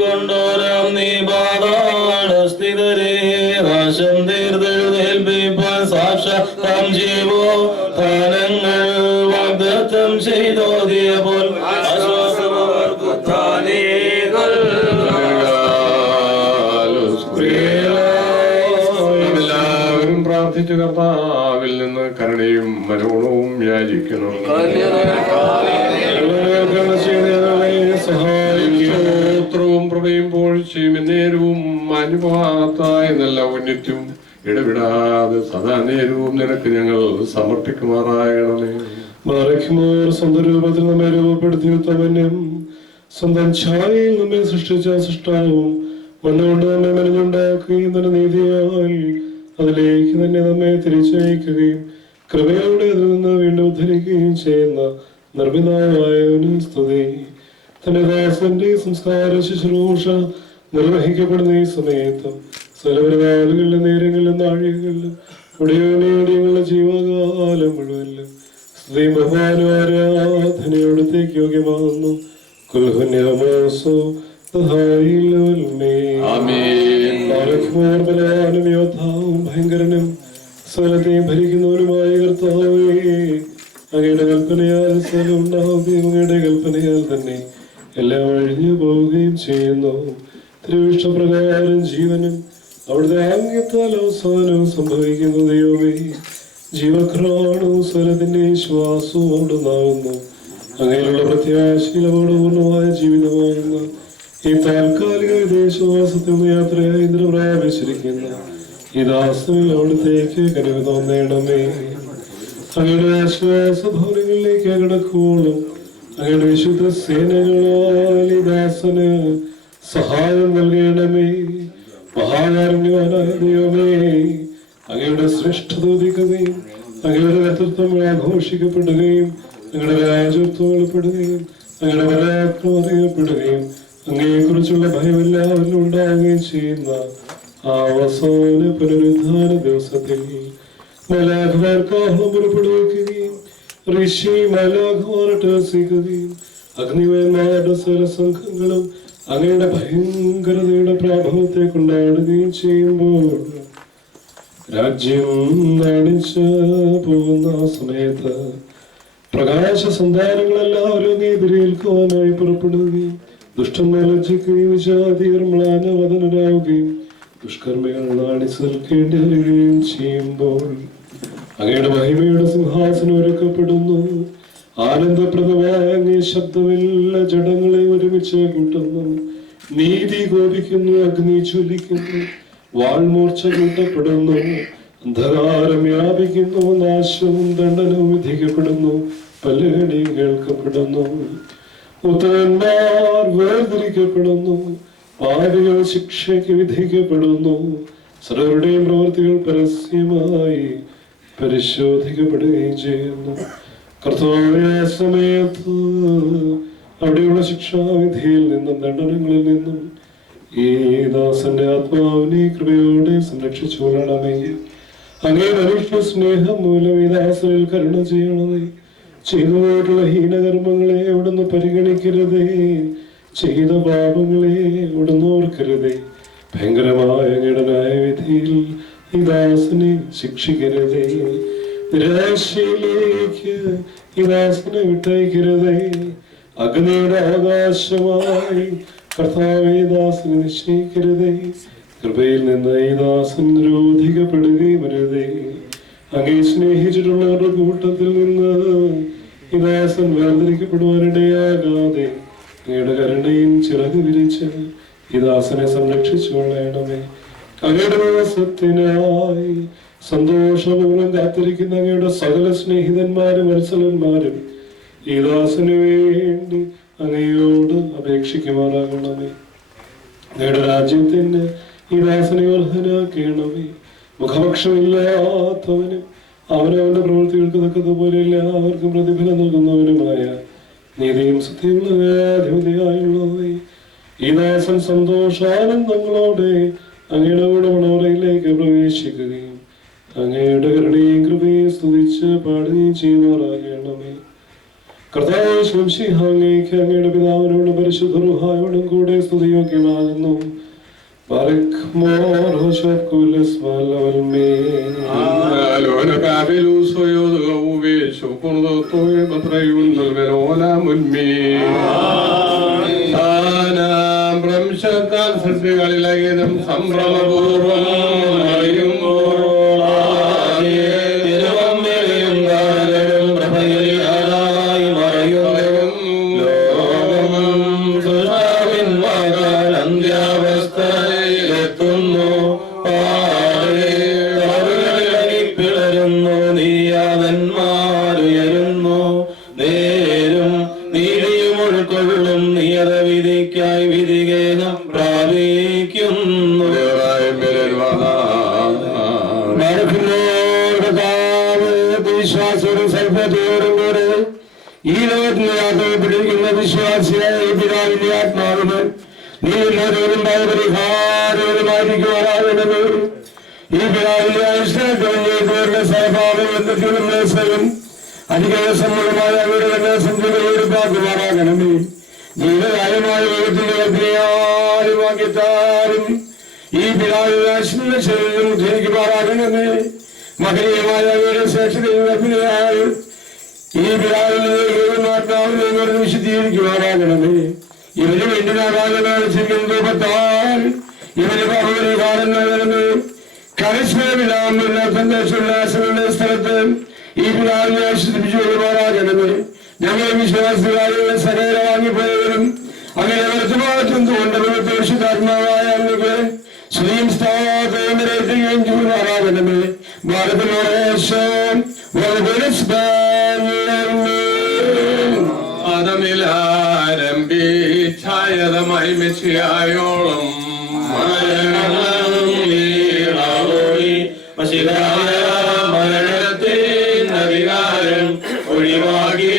കൊണ്ടോരാം നീ പാതാള സ്ഥിതരേ നാശം തീർത്തെഴുന്നേൽപ്പിപ്പാൻ സാക്ഷാത്തം ജീവോ താനങ്ങൾ വാഗ്ദത്തം ചെയ്തോതിയപ്പോൾ എല്ലാവരും പ്രാർത്ഥിച്ചു. കർത്താവിൽ നിന്ന് കരുണയും മനോണവും യാചിക്കണം. സഹായിക്കും പ്രഭയും പോഴ്ചയും നേരവും അനുഭവാത്തായ നല്ല ഉന്നത്യവും ഇടവിടാതെ സദാ നേരവും നിനക്ക് ഞങ്ങൾ സമർപ്പിക്കുമാറാകണമേ. സ്വന്തം രൂപത്തിൽ നമ്മെ രൂപപ്പെടുത്തി ഉത്തമന്യം സ്വന്തം ഛായയിൽ നമ്മെ സൃഷ്ടിച്ച സൃഷ്ടാവും മണ്ണുകൊണ്ട് നമ്മെ മെനഞ്ഞുണ്ടാക്കുകയും തന്നെ നീതിയാൽ അതിലേക്ക് തന്നെ നമ്മെ തിരിച്ചയക്കുകയും കൃപയോടെ അതിൽ നിന്ന് വീണ്ടും ഉദ്ധരിക്കുകയും ചെയ്യുന്ന നിർമ്മിതാവായവന് സ്തുതി. തന്റെ ദാസന്റെ സംസ്കാര ശുശ്രൂഷ നിർവഹിക്കപ്പെടുന്ന ഈ സമയത്തും സ്ഥലപരിപാടികളിലും നേരങ്ങളിലും നാഴികകളിലും ഉടയോടിയുള്ള ജീവകാലം മുഴുവനും സ്തുതി ബഹുമാനും ആരാധനയോടത്തേക്ക് യോഗ്യമാകുന്നു. യോദ്ധാവും ഭയങ്കരനും സ്ഥലത്തെയും ഭരിക്കുന്നവരുമായ കർത്താവേ, അങ്ങയുടെ കൽപ്പനയാൽ സ്ഥലം ഉണ്ടാവുകയും അങ്ങയുടെ കൽപ്പനയാൽ തന്നെ എല്ലാം അഴിഞ്ഞു പോവുകയും ചെയ്യുന്നു. തിരുവിഷ്ടപ്രകാരം ജീവനും അവിടുത്തെ ആംഗ്യത്താൽ അവസാനവും സംഭവിക്കുന്നു. ദൈവമേ, ജീവക്രാണവും സ്വരത്തിന്റെ ശ്വാസവും അവിടുന്നാകുന്നു. അങ്ങനെയുള്ള പ്രത്യാശയിൽ അപകടപൂർണമായ ജീവിതമാകുന്ന ഈ താൽക്കാലിക വിദേശവാസത്തിൽ നിന്ന് യാത്രയായി ഇന്ദ്ര പ്രാപിച്ചിരിക്കുന്ന ഈ ദാസനിൽ അവിടത്തേക്ക് കനിവ് തോന്നണമേ. അങ്ങയുടെ ആശ്വാസ ഭവനങ്ങളിലേക്ക് കടക്കുമ്പോഴും അങ്ങയുടെ വിശുദ്ധ സേനകളാൽ ഈ ദാസന് സഹായം നൽകണമേ. മഹാകാരുണ്യവാനായ ദൈവമേ, അങ്ങയുടെ ശ്രേഷ്ഠത ഉദിക്കുകയും അങ്ങയുടെ നേതൃത്വം ആഘോഷിക്കപ്പെടുകയും അങ്ങയുടെ രാജ്യത്വം വെളിപ്പെടുകയും അങ്ങയുടെ പരാക്രമം അറിയപ്പെടുകയും അങ്ങയെക്കുറിച്ചുള്ള ഭയം എല്ലാവരിലും ഉണ്ടാവുകയും ചെയ്യുന്ന ആ അവസാന പുനരുദ്ധാന ദിവസത്തിൽ മലാഖമാർക്കാഹളം പുറപ്പെടുവിക്കുകയും ഋഷി മലാഖമാരുടെ വസിക്കുകയും അഗ്നിവന്മാരുടെ സ്വരസംഘങ്ങളും അങ്ങയുടെ ഭയങ്കരതയുടെ പ്രാഭവത്തെ കൊണ്ടാടുകയും ചെയ്യുമ്പോൾ രാജ്യം നാണിച്ച് പോകുന്ന ആ സമയത്ത് പ്രകാശ സന്താനങ്ങളെല്ലാവരും അങ്ങേ എതിരേൽക്കുവാനായി പുറപ്പെടുകയും ദുഷ്ടന്മാർ ലജ്ജിക്കുകയും വിജാതിയർ മ്ലാനവദനരാവുകയും ദുഷ്കർമ്മികൾ നാണിച്ച് നിൽക്കേണ്ടി വരികയും ചെയ്യുമ്പോൾ അങ്ങയുടെ മഹിമയുടെ സിംഹാസനം ഒരുക്കപ്പെടുന്നു. ആനന്ദപ്രദമായ അങ്ങേ ശബ്ദമെല്ലാ ജഡങ്ങളെ ഒരുമിച്ച് കൂട്ടുന്നു. നീതി കോപിക്കുന്നു, അഗ്നി ജ്വലിക്കുന്നു, വാൾമൂർച്ച കൂട്ടപ്പെടുന്നു, അന്ധകാരം വ്യാപിക്കുന്നു, നാശവും ദണ്ഡനവും വിധിക്കപ്പെടുന്നു, പല്ലുകടി കേൾക്കപ്പെടുന്നു, ഉത്തരന്മാർ വേർതിരിക്കപ്പെടുന്നു, പാപികൾ ശിക്ഷയ്ക്ക് വിധിക്കപ്പെടുന്നു, സർവരുടെയും പ്രവൃത്തികൾ പരസ്യമായി പരിശോധിക്കപ്പെടുകയും ചെയ്യുന്നു. കർത്താവായ സമയത്ത് അവിടെയുള്ള ശിക്ഷാവിധിയിൽ നിന്നും ദണ്ഡനങ്ങളിൽ നിന്നും ഈ ദാസന്റെ ആത്മാവിനെ കൃപയോടെ സംരക്ഷിച്ചു കൊള്ളണമേ. അങ്ങേ മനുഷ്യ സ്നേഹം മൂലം ഈ ദാസനിൽ കരുണ ചെയ്യണമേ. ചെയ്തുപോയിട്ടുള്ള ഹീനകർമ്മങ്ങളെ അവിടുന്ന് പരിഗണിക്കരുതേ, ചെയ്ത പാപങ്ങളെ അവിടുന്ന് ഓർക്കരുതേ. ഭയങ്കരമായ അങ്ങയുടെ ന്യായവിധിയിൽ ഈ ദാസനെ ശിക്ഷിക്കരുതേ. നിരാശയിലേക്ക് ഈ ദാസനെ വിട്ടയക്കരുതേ. അഗ്നിയുടെ അവകാശമായി കർത്താവേ ദാസനെ നിശ്ചയിക്കരുതേ. കൃപയിൽ നിന്ന് ഈ ദാസൻ നിരോധിക്കപ്പെടുകയും വരുതേ. അങ്ങേ സ്നേഹിച്ചിട്ടുള്ളവരുടെ കൂട്ടത്തിൽ നിന്ന് ഈ ദാസൻ വേർതിരിക്കപ്പെടുവാനിടയാകാതെ അങ്ങയുടെ കരുണയും ചിറക് വിരിച്ച് ഈ ദാസനെ സംരക്ഷിച്ചു കൊള്ളണമേ. അങ്ങയുടെ ദിവസത്തിനായി സന്തോഷപൂർവ്വം കാത്തിരിക്കുന്ന അങ്ങയുടെ സകല സ്നേഹിതന്മാരും വത്സലന്മാരും ഈ ദാസന് വേണ്ടി അങ്ങയോട് അപേക്ഷിക്കുമാറാകണമേ. അങ്ങയുടെ രാജ്യത്തിന് ഈ ദാസനെ അർഹനാക്കണമേ. മുഖപക്ഷമില്ലാത്തവനും അവനവന്റെ പ്രവൃത്തികൾക്ക് തക്കതുപോലെ എല്ലാവർക്കും പ്രതിഫലം നൽകുന്നവനുമായ നീതിയും സത്യമുള്ള അധിപതിയായുള്ളവേ, ഈ ദാസൻ സന്തോഷാനന്ദങ്ങളോടെ അങ്ങയുടെ കൂടെ മണവറയിലേക്ക് പ്രവേശിക്കുകയും അങ്ങയുടെ കരുണയും കൃപയും സ്തുതിച്ച് പാടുകയും ചെയ്യുമാറാകണമേ. കർത്താവ് ശംസിഹാങ്ങേക്ക് അങ്ങയുടെ പിതാവിനോടും പരിശുദ്ധ റൂഹായോടും കൂടെ സ്തുതിയോഗ്യമാകുന്നു. സൃഷ്ടികളിലും സംഭ്രമപൂർവം ഉൾക്കൊള്ളും നിയതവിധിക്കായി വിധികേഹം പ്രാപിക്കുന്നു. വിശ്വാസവും സൽപ്പത്തോടും കൂടെ ഈ ലോകത്തിന് യാത്ര പിടിക്കുന്ന വിശ്വാസിയായ ഈ പിതാവിന്റെ ആത്മാവിന് നീ എല്ലാവരോടുണ്ടായ പരിഹാരവുമായിരിക്കുവാനാകണമേ. ഈ പിതാവിന്റെ ആയുഷ്കാരുടെ സഹഭാവം എന്നതിനും അധികസമ്മതമായ അവരുടെ തന്നെ സഞ്ചരിപ്പാക്കുമാറാകണമേ. ജീവകാലമായ ലോകത്തിന്റെ വാക്യത്താലും ഈ പിതാവിന്റെ ആശ്രയ ശരീരം ഉദ്ധരിക്കുമാറാകണമേ. മകനീയമായ അവരുടെ ശ്രേഷ്ഠതയായി ഈ പിതാവിനെ വിശദീകരിക്കുവാനാകണമേ. ഇവന് വേണ്ടി നാഗാകത്താൽ ഇവന് പർവ്വതകാലങ്ങളെ കരസ്മരമില്ലാമെന്ന സന്ദേശമുള്ള സ്ഥലത്ത് ഈ പിതാവിനെ ആശ്വസിപ്പിച്ചു കൊള്ളുവാനാകണമേ. ഞങ്ങളെ വിശ്വാസികളായുള്ള സകല വാങ്ങിപ്പോയവരും അങ്ങനെ വർത്തമാനത്തുകൊണ്ട് വിശുദ്ധാത്മാവായ അങ്ങക്ക് സ്വയം സ്ഥാപനമേറ്റുകയും ചെയ്യുവാനാകണമേ. ഭാരതമോശം ആരംഭിച്ചായതമായി മെച്ചിയായോളം മരണത്തിൻ അധികാരം ഒഴിവാക്കി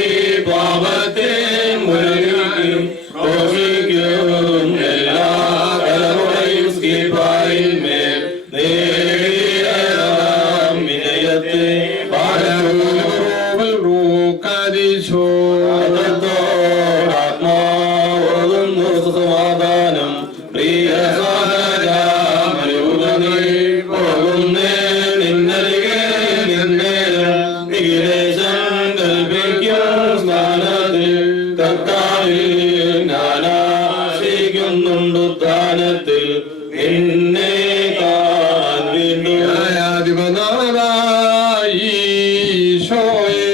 പാപത്തെ മുരളിക്കും എല്ലാ തലമുറയും സ്കീപായിൽ മേൽ വിനയത്തെ ആത്മാവോകുന്നു സമാധാനം പ്രിയ പോകുന്നേ നിന്നരികെ നിന്നേരം നികിലേശം കൽപ്പിക്കും സ്നാനത്തിൽ കർത്താവിൽ ഞാനാശിക്കുന്നുണ്ട് സ്ഥാനത്തിൽ നിന്നെ കാണാൻ ഈശോയെ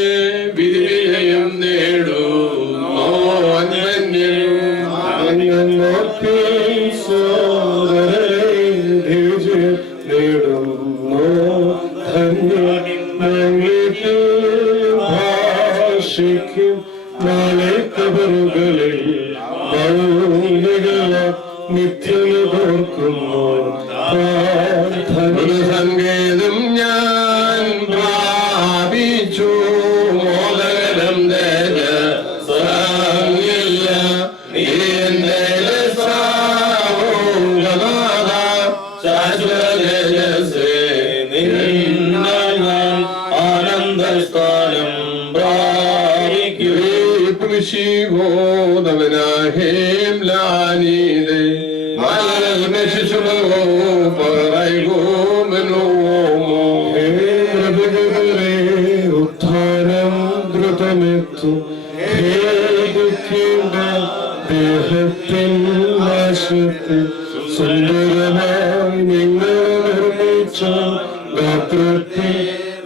വിധിവിജയം നേടുന്നു ഭാഷിക്കും നാളെ കബറുകളിൽ നിത്യനോർക്കുന്നു സങ്കേതം ഞാൻ പ്രാപിച്ചു മോദകരം തേജസ്സാങ്ങില്ല എന്റെ ശാശ്വത തേജസ്സേ നിന്നാൽ ഞാൻ ആനന്ദസ്ഥാനം പ്രാപിക്കും ലാനീതേ ഉത്ഥാനം ദ്രുതമെത്തു ദേഹത്തിൻ നാശത്തിൽ സുന്ദരമായി നിങ്ങൾ നിർമ്മിച്ച ഗാത്രത്തിൽ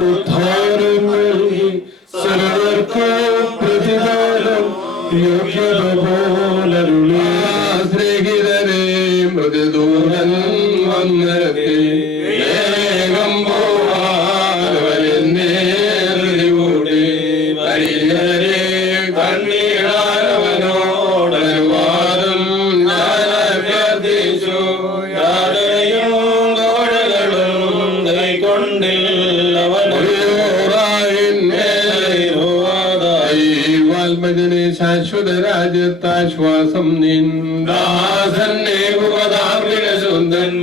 ഉദ്ധാരം നൽകി സർവർക്ക് പ്രതിഫലം യോഗ്യത പോലരുളി സ്നേഹിതരെ മൃദൂരൻ വന്നെത്തി ഏകം പോവാനൂടി പരിഹരെ കണ്ണീടാനവനോടനുവാദം ഞാൻ അഭ്യർത്ഥിച്ചു യാതനയും കോഴകളും കൈക്കൊണ്ടില്ലവനോടായി ശാശ്വത രാജ്യത്താശ്വാസം നിന്ദാസന്നെ സുന്ദന്മാരോടൊപ്പം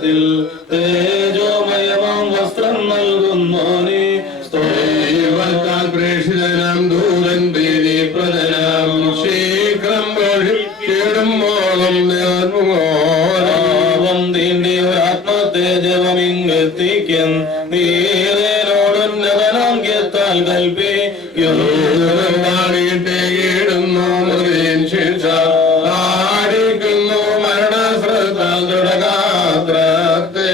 ത്തിൽ തേജോമയമാം വസ്ത്രം നൽകുന്നോനെ സ്തോത്രത്താൽ പ്രേക്ഷിതനാം ദൂതൻ പ്രീതിപ്രദനാം ശീഘ്രം കേടുമ്പോളം നേർമുഖോരം തീണ്ടി ഒരാത്മതേജവമിങ്ങെത്തിക്കും നീരോടുന്നതനാം കേത്താൽ കൽപ്പിക്കുന്നിട്ടേ കീടുന്നു മൃതിൻ ശിക്ഷ ആടിക്കുന്നു മരണശ്രദ്ധാൽ തുടകാത്രത്തെ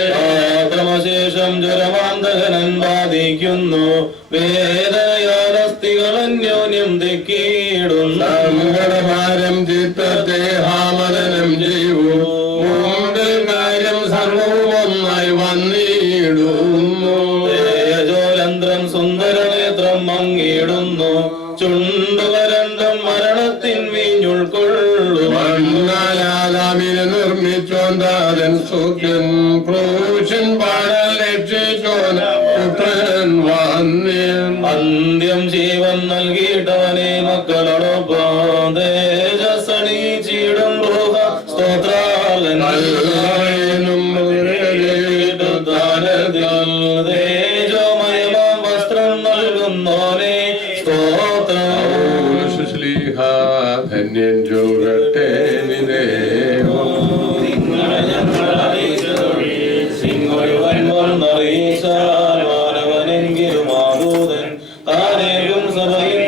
ക്രമശേഷം ജ്വരമാന്തകനൻ ബാധിക്കുന്നു വേദനയാലസ്ഥികൾ അന്യോന്യം തെക്കിയിടുന്നു സങ്കടഭാരം ചിത്തത്തെ ഹാമദനം ചെയ്യൂ മുമ്പിൽ കാര്യം സർവവും ഒന്നായി വന്നിടുന്നു തേജോല വാങ്ങിയിടുന്നു ചുണ്ടുവരണ്ടും മരണത്തിൻ വീഞ്ഞുൾക്കൊള്ളുവാനാലാമിനെ നിർമ്മിച്ചോന്താരൻ സൂര്യൻ ക്രൂശൻ പാടാൻ രക്ഷിച്ചോൻ പുത്രൻ വന്നേൻ അന്ത്യം ജീവൻ നൽകിയിട്ടവനെ മക്കളോടൊപ്പം തേജസ്സണിച്ചിടും സ്തോത്രാലൻ തേജോമയമാം വസ്ത്രം നൽകുന്നോനെ സ്തോത്രം ധന്യൻ ചൂടട്ടെ മാനവനെങ്കിലും ആദൂതൻ താനേകും സഭയിൽ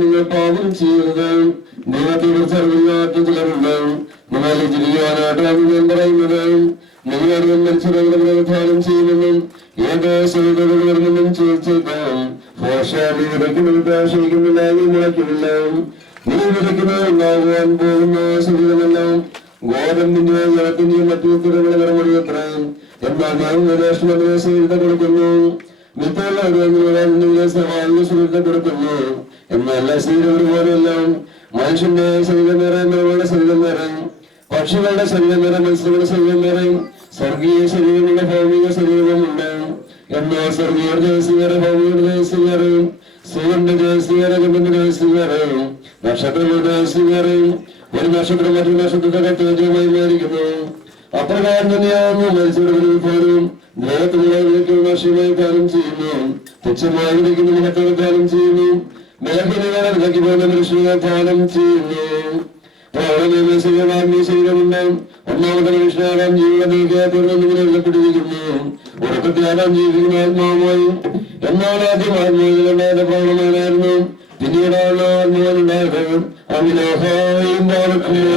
നിങ്ങൾ പാപം ചെയ്യരുത്. ദൈവത്തോട് സർവ്വനാട്ട് ചിലരുണ്ട്. നിങ്ങൾ ജീവിക്കാനായിട്ടാണ് ഞാൻ പറയുന്നത്. നിങ്ങളറിയാൻ മരിച്ചവരുടെ പ്രധാനം ചെയ്യുമെന്നും ഏത് സൈതകൾ വരുമെന്നും ചോദിച്ചേക്കാം. ഫോഷാമി വിതയ്ക്കുന്നത് ആശ്രയിക്കുന്നില്ല, മുളയ്ക്കുന്നില്ല. നീ വിതയ്ക്കുന്നത് ഉണ്ടാകുവാൻ പോകുന്ന ശരീരമെല്ലാം ഗോതമ്പിന്റെ ജലത്തിന്റെയും മറ്റു തിരകളുടെ മറുപടി എത്ര. എന്നാൽ ഞാൻ രാഷ്ട്രീയ ശരീരത കൊടുക്കുന്നു. മിത്തുള്ള ശരീരത്തെ കൊടുക്കുന്നു. എന്നല്ല ശരീരം ഒരുപോലെയല്ല. മനുഷ്യന്റെ ശരീരം വേറെ, മൃഗങ്ങളുടെ ശരീരം വേറെ, പക്ഷികളുടെ ശരീരം വേറെ, മത്സ്യങ്ങളുടെ ശരീരം വേറെ, സ്വർഗീയ ശരീരമുള്ള ഭൗമിക ശരീരമുണ്ട്. എന്നാൽ സ്വർഗീയ രഹസ്യം വേറെ, ഭൗമിക രഹസ്യം വേറെ, സൂര്യന്റെ രഹസ്യം വേറെ, ചന്ദ്രന്റെ രഹസ്യം വേറെ, നക്ഷത്രങ്ങളുടെ രഹസ്യം വേറെ. ഒരു നക്ഷത്രം മറ്റൊരു നക്ഷത്രത്തെ തേജവുമായി മാറിക്കുന്നു. അപ്രകാരം തന്നെയാകുന്നു മത്സ്യങ്ങളുടെ പോലും ഗ്രഹത്തിലുള്ള നഷ്ടമായി കാലം ചെയ്യുന്നു. തുച്ഛമായി വിളിക്കുന്ന മഹത്വം കാലം ചെയ്യുന്നു. ബലഹീനകളെ വിലക്കി പോകുന്ന മനുഷ്യനെ ധ്യാനം ചെയ്യുന്നു. ശരീരമുണ്ട്. ഒന്നാമത്തെ മനുഷ്യനാകാൻ ജീവിതം നീക്കാത്തവരിങ്ങനെ വിലപ്പെട്ടിരിക്കുന്നു. ഉറക്കത്യാകാൻ ജീവിക്കുന്ന ആത്മാവുമായി. എന്നാൽ ആദ്യം ആത്മാവിലുണ്ടായത് പ്രവണമായിരുന്നു. പിന്നീടാണ് ആത്മാവിലുണ്ടായത്. അവിലോഹായും പാർക്കുന്നു.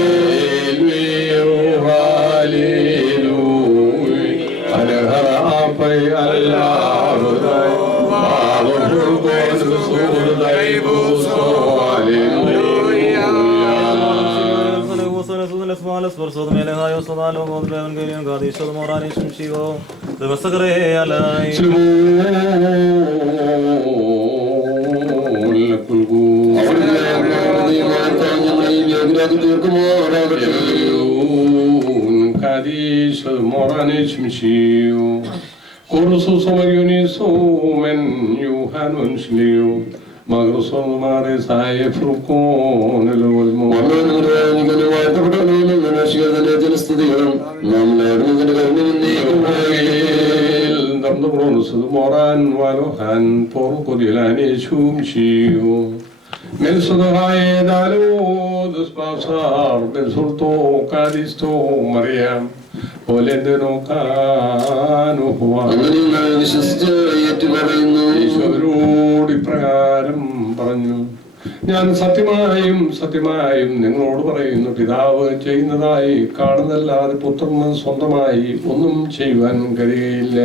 ഈശോരോട് ഇപ്രകാരം പറഞ്ഞു, ഞാൻ സത്യമായും സത്യമായും നിങ്ങളോട് പറയുന്നു, പിതാവ് ചെയ്യുന്നതായി കാണുന്നല്ലാതെ പുത്രന് സ്വന്തമായി ഒന്നും ചെയ്യുവാൻ കഴിയുകയില്ല.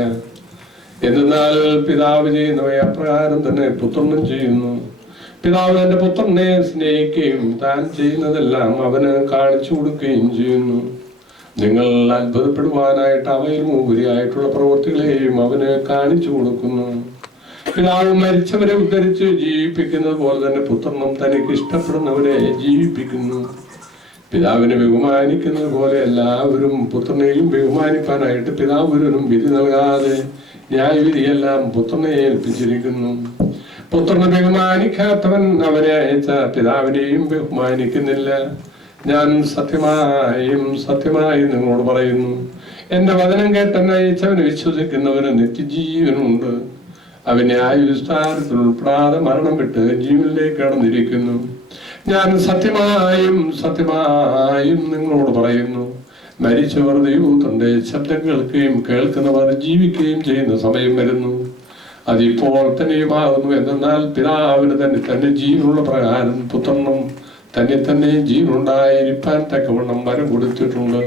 എന്നാൽ പിതാവ് ചെയ്യുന്നവയെ അപ്രകാരം തന്നെ പുത്രനും ചെയ്യുന്നു. പിതാവ് തന്റെ പുത്രനെ സ്നേഹിക്കുകയും താൻ ചെയ്യുന്നതെല്ലാം അവന് കാണിച്ചു കൊടുക്കുകയും ചെയ്യുന്നു. നിങ്ങൾ അത്ഭുതപ്പെടുവാനായിട്ട് അവയിലും ഉപരിയായിട്ടുള്ള പ്രവൃത്തികളെയും അവന് കാണിച്ചു കൊടുക്കുന്നു. പിതാവ് മരിച്ചവരെ ഉദ്ധരിച്ച് ജീവിപ്പിക്കുന്നത് പോലെ തന്നെ പുത്രനും തനിക്ക് ഇഷ്ടപ്പെടുന്നവരെ ജീവിപ്പിക്കുന്നു. പിതാവിനെ ബഹുമാനിക്കുന്നത് പോലെ എല്ലാവരും പുത്രനെയും ബഹുമാനിക്കാനായിട്ട് പിതാവ് ഒരുവനും വിധി നൽകാതെ ന്യായവിധിയെല്ലാം പുത്രനെ ഏൽപ്പിച്ചിരിക്കുന്നു. പുത്രനെ ബഹുമാനിക്കാത്തവൻ അവനെ അയച്ച പിതാവിനെയും ബഹുമാനിക്കുന്നില്ല. ഞാൻ സത്യമായും സത്യമായും നിങ്ങളോട് പറയുന്നു, എന്റെ വചനം കേട്ടെന്നെ അയച്ചവന് വിശ്വസിക്കുന്നവന് നിത്യജീവനുണ്ട്. അവനെ ആയുസ്ഥാനത്തിൽ ഉൾപ്പെടാതെ മരണം വിട്ട് ജീവനിലേക്ക് കടന്നിരിക്കുന്നു. ഞാൻ സത്യമായും സത്യമായും നിങ്ങളോട് പറയുന്നു, മരിച്ചവർ ദൈവത്തിന്റെ ശബ്ദം കേൾക്കുകയും കേൾക്കുന്നവർ ജീവിക്കുകയും ചെയ്യുന്ന സമയം വരുന്നു. അതിപ്പോൾ തന്നെയുമാകുന്നു. എന്നാൽ പിതാവിന് തന്നെ ജീവനുള്ള പ്രകാരം പുത്രനും തന്നെ ജീവനുണ്ടായിരിക്കാൻ തക്കവണ്ണം വരം കൊടുത്തിട്ടുണ്ട്.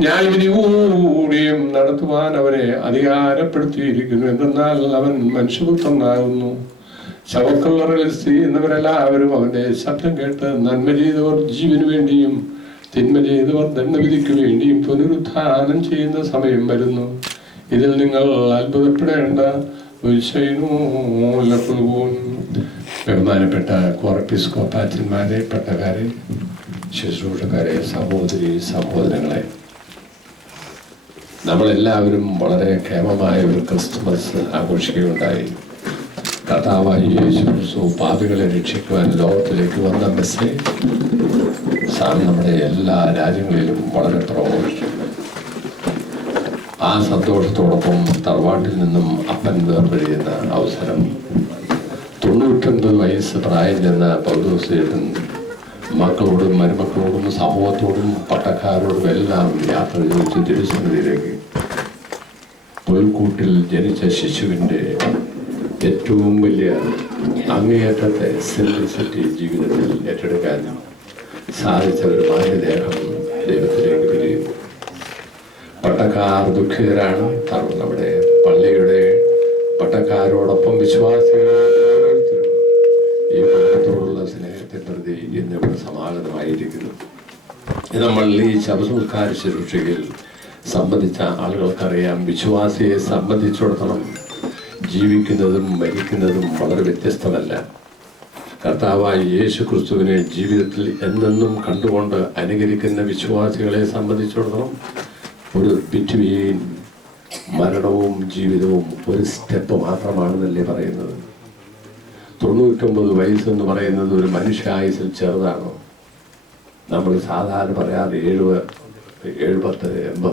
ന്യായവിധികൂടിയും നടത്തുവാൻ അവനെ അധികാരപ്പെടുത്തിയിരിക്കുന്നു. എന്തെന്നാൽ അവൻ മനുഷ്യപുത്രനാകുന്നു. ശവക്കല്ലറയിൽ സ്ത്രീ എന്നിവരെല്ലാവരും അവന്റെ ശബ്ദം കേട്ട് നന്മ ചെയ്തവർ ജീവന് വേണ്ടിയും തിന്മ ചെയ്തവർ ദണ്ഡവിധിക്ക് വേണ്ടിയും പുനരുത്ഥാനം ചെയ്യുന്ന സമയം വരുന്നു. ഇതിൽ നിങ്ങൾ അത്ഭുതപ്പെടേണ്ട. ബഹുമാനപ്പെട്ട കോർപ്പിസ്കോപ്പാച്ചന്മാരെ, പട്ടക്കാരെ, ശുശ്രൂഷക്കാരെ, സഹോദരി സഹോദരങ്ങളെ, നമ്മളെല്ലാവരും വളരെ ക്ഷേമമായ ഒരു ക്രിസ്തുമസ് ആഘോഷിക്കുകയുണ്ടായി. കർത്താവായ യേശു ക്രിസ്തു പാപികളെ രക്ഷിക്കുവാൻ ലോകത്തിലേക്ക് വന്ന മെസ്സേജ് നമ്മുടെ എല്ലാ രാജ്യങ്ങളിലും വളരെ പ്രഘോഷിച്ചു. ആ സന്തോഷത്തോടൊപ്പം തറവാട്ടിൽ നിന്നും അപ്പൻ വേർപിരിയുന്ന അവസരം 99 വയസ്സ് പ്രായം ചെന്ന പൗലോസേട്ടൻ മക്കളോടും മരുമക്കളോടും സമൂഹത്തോടും പട്ടക്കാരോടും എല്ലാം യാത്ര ചോദിച്ച് തിരുസന്നിധിയിലേക്ക് പുൽക്കൂട്ടിൽ ജനിച്ച ശിശുവിൻ്റെ ഏറ്റവും വലിയ അങ്ങേയറ്റത്തെ സിംപ്ലിസിറ്റി ജീവിതത്തിൽ ഏറ്റെടുക്കാൻ സാധിച്ച ഒരു മാന്യദേഹം ദൈവത്തിലേക്ക് പിരിയുന്നു. പട്ടക്കാർ ദുഃഖിതരാണ്. നമ്മുടെ പള്ളിയുടെ പട്ടക്കാരോടൊപ്പം വിശ്വാസികൾ ഈ കുടുംബത്തോടുള്ള സ്നേഹത്തെ പ്രതി ഇന്നിവിടെ സമാഗതമായിരിക്കുന്നു. നമ്മൾ ഈ ശവസംസ്കാര ശുശ്രൂഷയിൽ സംബന്ധിച്ച ആളുകൾക്കറിയാം, വിശ്വാസിയെ സംബന്ധിച്ചിടത്തോളം ജീവിക്കുന്നതും മരിക്കുന്നതും വളരെ വ്യത്യസ്തമല്ല. കർത്താവായ യേശു ക്രിസ്തുവിനെ ജീവിതത്തിൽ എന്നെന്നും കണ്ടുകൊണ്ട് അനുകരിക്കുന്ന വിശ്വാസികളെ സംബന്ധിച്ചിടത്തോളം ഒരു ബിറ്റ്വീൻ മരണവും ജീവിതവും ഒരു സ്റ്റെപ്പ് മാത്രമാണെന്നല്ലേ പറയുന്നത്. 99 വയസ്സെന്ന് പറയുന്നത് ഒരു മനുഷ്യായുസിൽ ചെറുതാണോ? നമ്മൾ സാധാരണ പറയാറ് 70, 80.